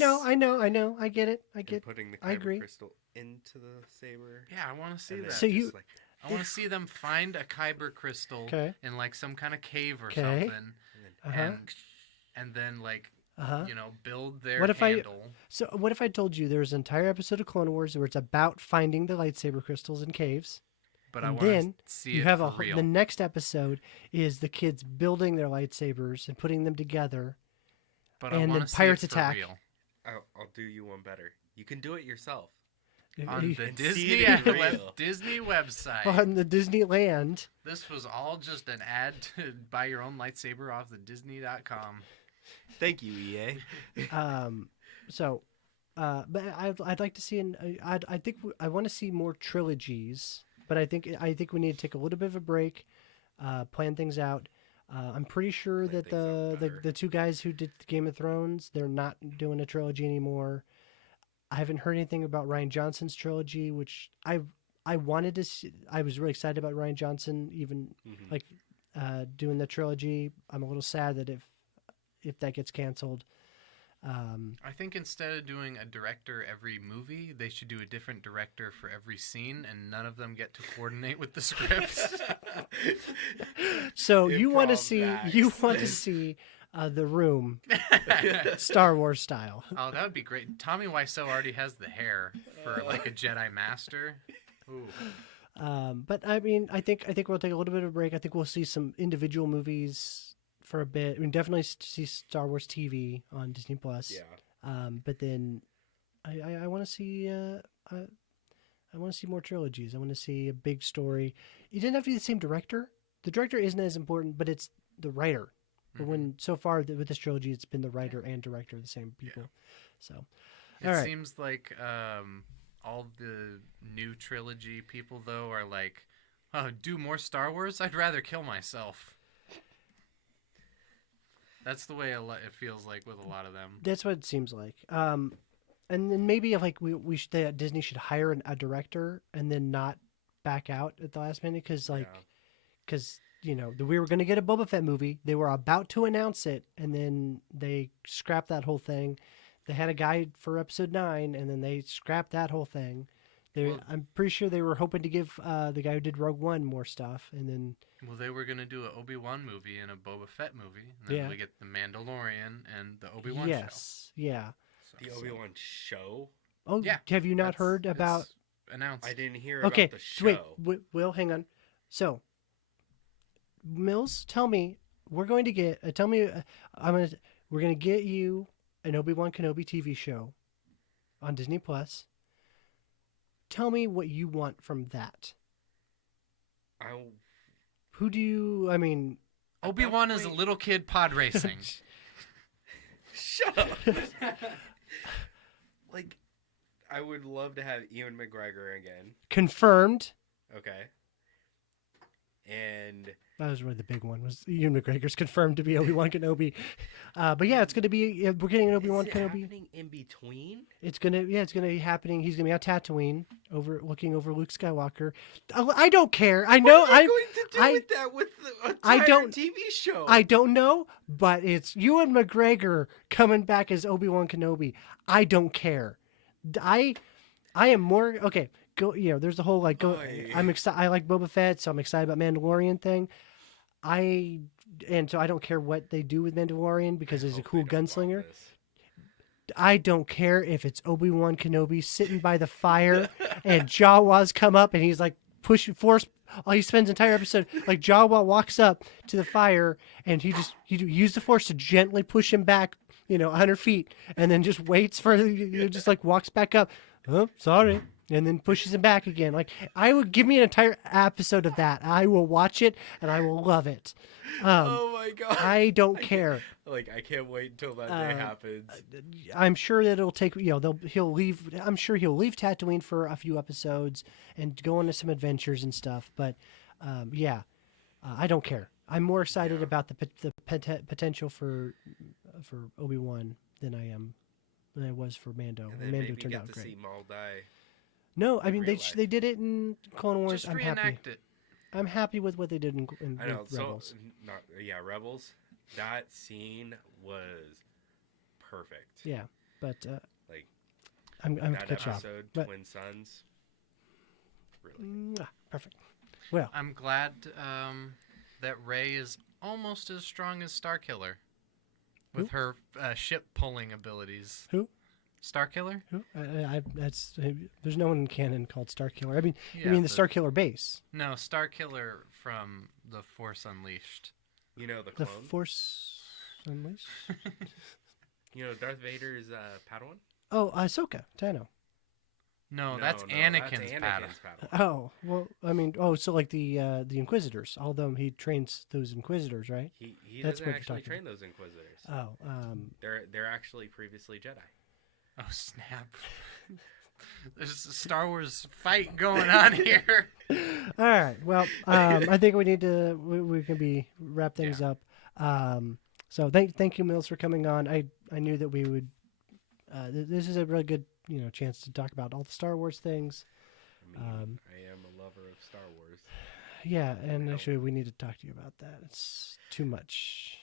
know. I get it. I and get. putting the I kyber agree. crystal into the saber. Yeah, I want to see and that. then So just, you- like, I want to see them find a kyber crystal Okay. in like some kind of cave or Okay. something, and then Uh-huh. and then like Uh-huh. build their What if I- handle. So what if I told you there was an entire episode of Clone Wars where it's about finding the lightsaber crystals in caves? But I and want then to see You it have for real. the next episode is the kids building their lightsabers and putting them together. but I and want the to see pirates it for attack. real. I'll do you one better. You can do it yourself. On the And see Disney it in real. Disney website. on the Disneyland. This was all just an ad to buy your own lightsaber off the Disney.com. Thank you, EA. So, but I'd like to see I think I want to see more trilogies, but I think we need to take a little bit of a break, plan things out. I'm pretty sure Plan that things out better. the two guys who did Game of Thrones, they're not doing a trilogy anymore. I haven't heard anything about Rian Johnson's trilogy, which I wanted to see. I was really excited about Rian Johnson, even Mhm. like doing the trilogy. I'm a little sad that if that gets canceled. I think instead of doing a director every movie, they should do a different director for every scene, and none of them get to coordinate with the scripts. So you want to Improv see The Room, Star Wars style. Oh, that would be great. Tommy Wiseau already has the hair for like a Jedi Master. Ooh. But I mean, I think we'll take a little bit of a break. I think we'll see some individual movies for a bit. I mean, definitely see Star Wars TV on Disney Plus. Yeah. But then I want to see I want to see more trilogies. I want to see a big story. It didn't have to be the same director. The director isn't as important, but it's the writer. But when so far with this trilogy, it's been the writer and director, the same people. So, It all right. seems like all the new trilogy people, though, are like, oh, do more Star Wars? I'd rather kill myself. That's the way it feels like with a lot of them. That's what it seems like. And then maybe if like Disney should hire a director and then not back out at the last minute because we were going to get a Boba Fett movie. They were about to announce it, and then they scrapped that whole thing. They had a guy for episode 9, and then they scrapped that whole thing. Well- I'm pretty sure they were hoping to give the guy who did Rogue One more stuff, and then Well, they were gonna do an Obi-Wan movie and a Boba Fett movie, and then Yeah. we get the Mandalorian and the Obi-Wan yes, yeah. show. The Obi-Wan show. Oh, Yeah, have you not That's- heard about? it's announced? I didn't hear Okay, about the so wait, show. Will, hang on. So, Mills, tell me, we're going to get. Tell me, we're going to get you an Obi-Wan Kenobi TV show on Disney Plus. Tell me what you want from that. Who do you? I mean, Obi-Wan is a point- little kid pod racing. Shut up. Like, I would love to have Ewan McGregor again. confirmed. Okay. And That was really the big one. Was Ewan McGregor's confirmed to be Obi-Wan Kenobi? But yeah, it's going to be. We're getting an Obi-Wan is it Kenobi. happening in between? It's gonna be happening. He's gonna be on Tatooine, looking over Luke Skywalker. I don't care. I know. What are you going to do I- with that with the I entire don't- TV show? I don't know, but it's Ewan McGregor coming back as Obi-Wan Kenobi. I don't care. I am more okay. Go. You know, there's the whole like go. Oy. I'm excited. I like Boba Fett, so I'm excited about Mandalorian thing. So I don't care what they do with Mandalorian because he's a Hope cool they don't want gunslinger. this. I don't care if it's Obi-Wan Kenobi sitting by the fire and Jawa's come up and he's like pushing force. He spends the entire episode like Jawa walks up to the fire and he used the force to gently push him back, 100 feet, and then just waits for just like walks back up. Oh, sorry. And then pushes him back again. Like I would give me an entire episode of that. I will watch it and I will love it. Oh my god! I don't care. Like I can't wait until that day happens. I'm sure that it'll take he'll leave. I'm sure he'll leave Tatooine for a few episodes and go on to some adventures and stuff. But I don't care. I'm more excited Yeah. about the potential for Obi-Wan than I was for Mando. And then Mando maybe turned get out to great. see Maul die. No, I in mean real life. they did it in Clone Wars. Just I'm happy. reenact it. I'm happy with what they did in I know. with So Rebels. Rebels. That scene was perfect. Yeah, but Like I'm that catch up. episode, But- Twin Sons. Really. Perfect. Well, I'm glad that Rey is almost as strong as Starkiller with her ship pulling abilities. Who? Starkiller? who? There's no one in canon called Starkiller. I mean, you Yeah, mean the but- Starkiller base? No, Starkiller from The Force Unleashed. You know the The clone. Force Unleashed. You know Darth Vader's Padawan. Oh, Ahsoka. Tano. No, that's Anakin's pattern. Padawan. Oh, well, I mean, so like the Inquisitors. Although he trains those Inquisitors, right? He That's doesn't what you're actually talking train those Inquisitors. Oh, They're actually previously Jedi. Oh, snap. There's a Star Wars fight going on here. all right. Well, I think we need to we can wrap things up. So thank you, Mills, for coming on. I knew that we would. This is a really good chance to talk about all the Star Wars things. I mean, I am a lover of Star Wars. Yeah, and know. actually, we need to talk to you about that. It's too much.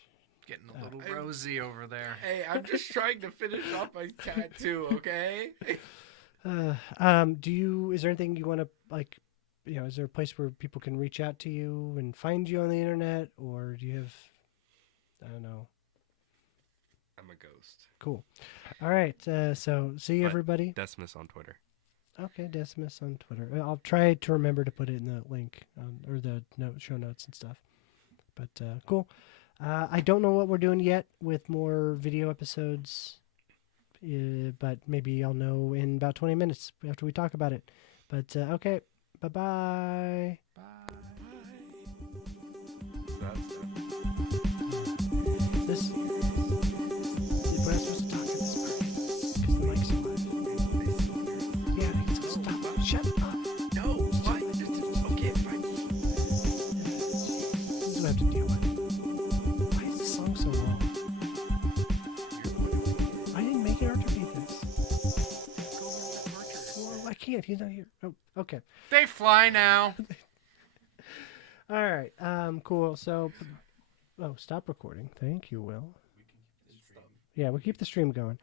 Getting a little rosy over there. Hey, I'm just trying to finish off my tattoo, okay? Is there anything you want to like? Is there a place where people can reach out to you and find you on the internet, or do you have? I don't know. I'm a ghost. Cool. All right. So see you, But- everybody. Decimus on Twitter. Okay, Decimus on Twitter. I'll try to remember to put it in the link or the show notes and stuff. But cool. I don't know what we're doing yet with more video episodes, but maybe I'll know in about 20 minutes after we talk about it. But okay, bye-bye. This. We're not supposed to talk at this part because the mic's on. Yeah, it's stop. Shut up. No, what? Okay, fine. This is what I have to deal with. Why is this song so long? I didn't make it Arthur made this. Well, I can't. He's not here. Oh, okay. They fly now. All right. Cool. So, stop recording. Thank you, Will. Yeah, we'll keep the stream going.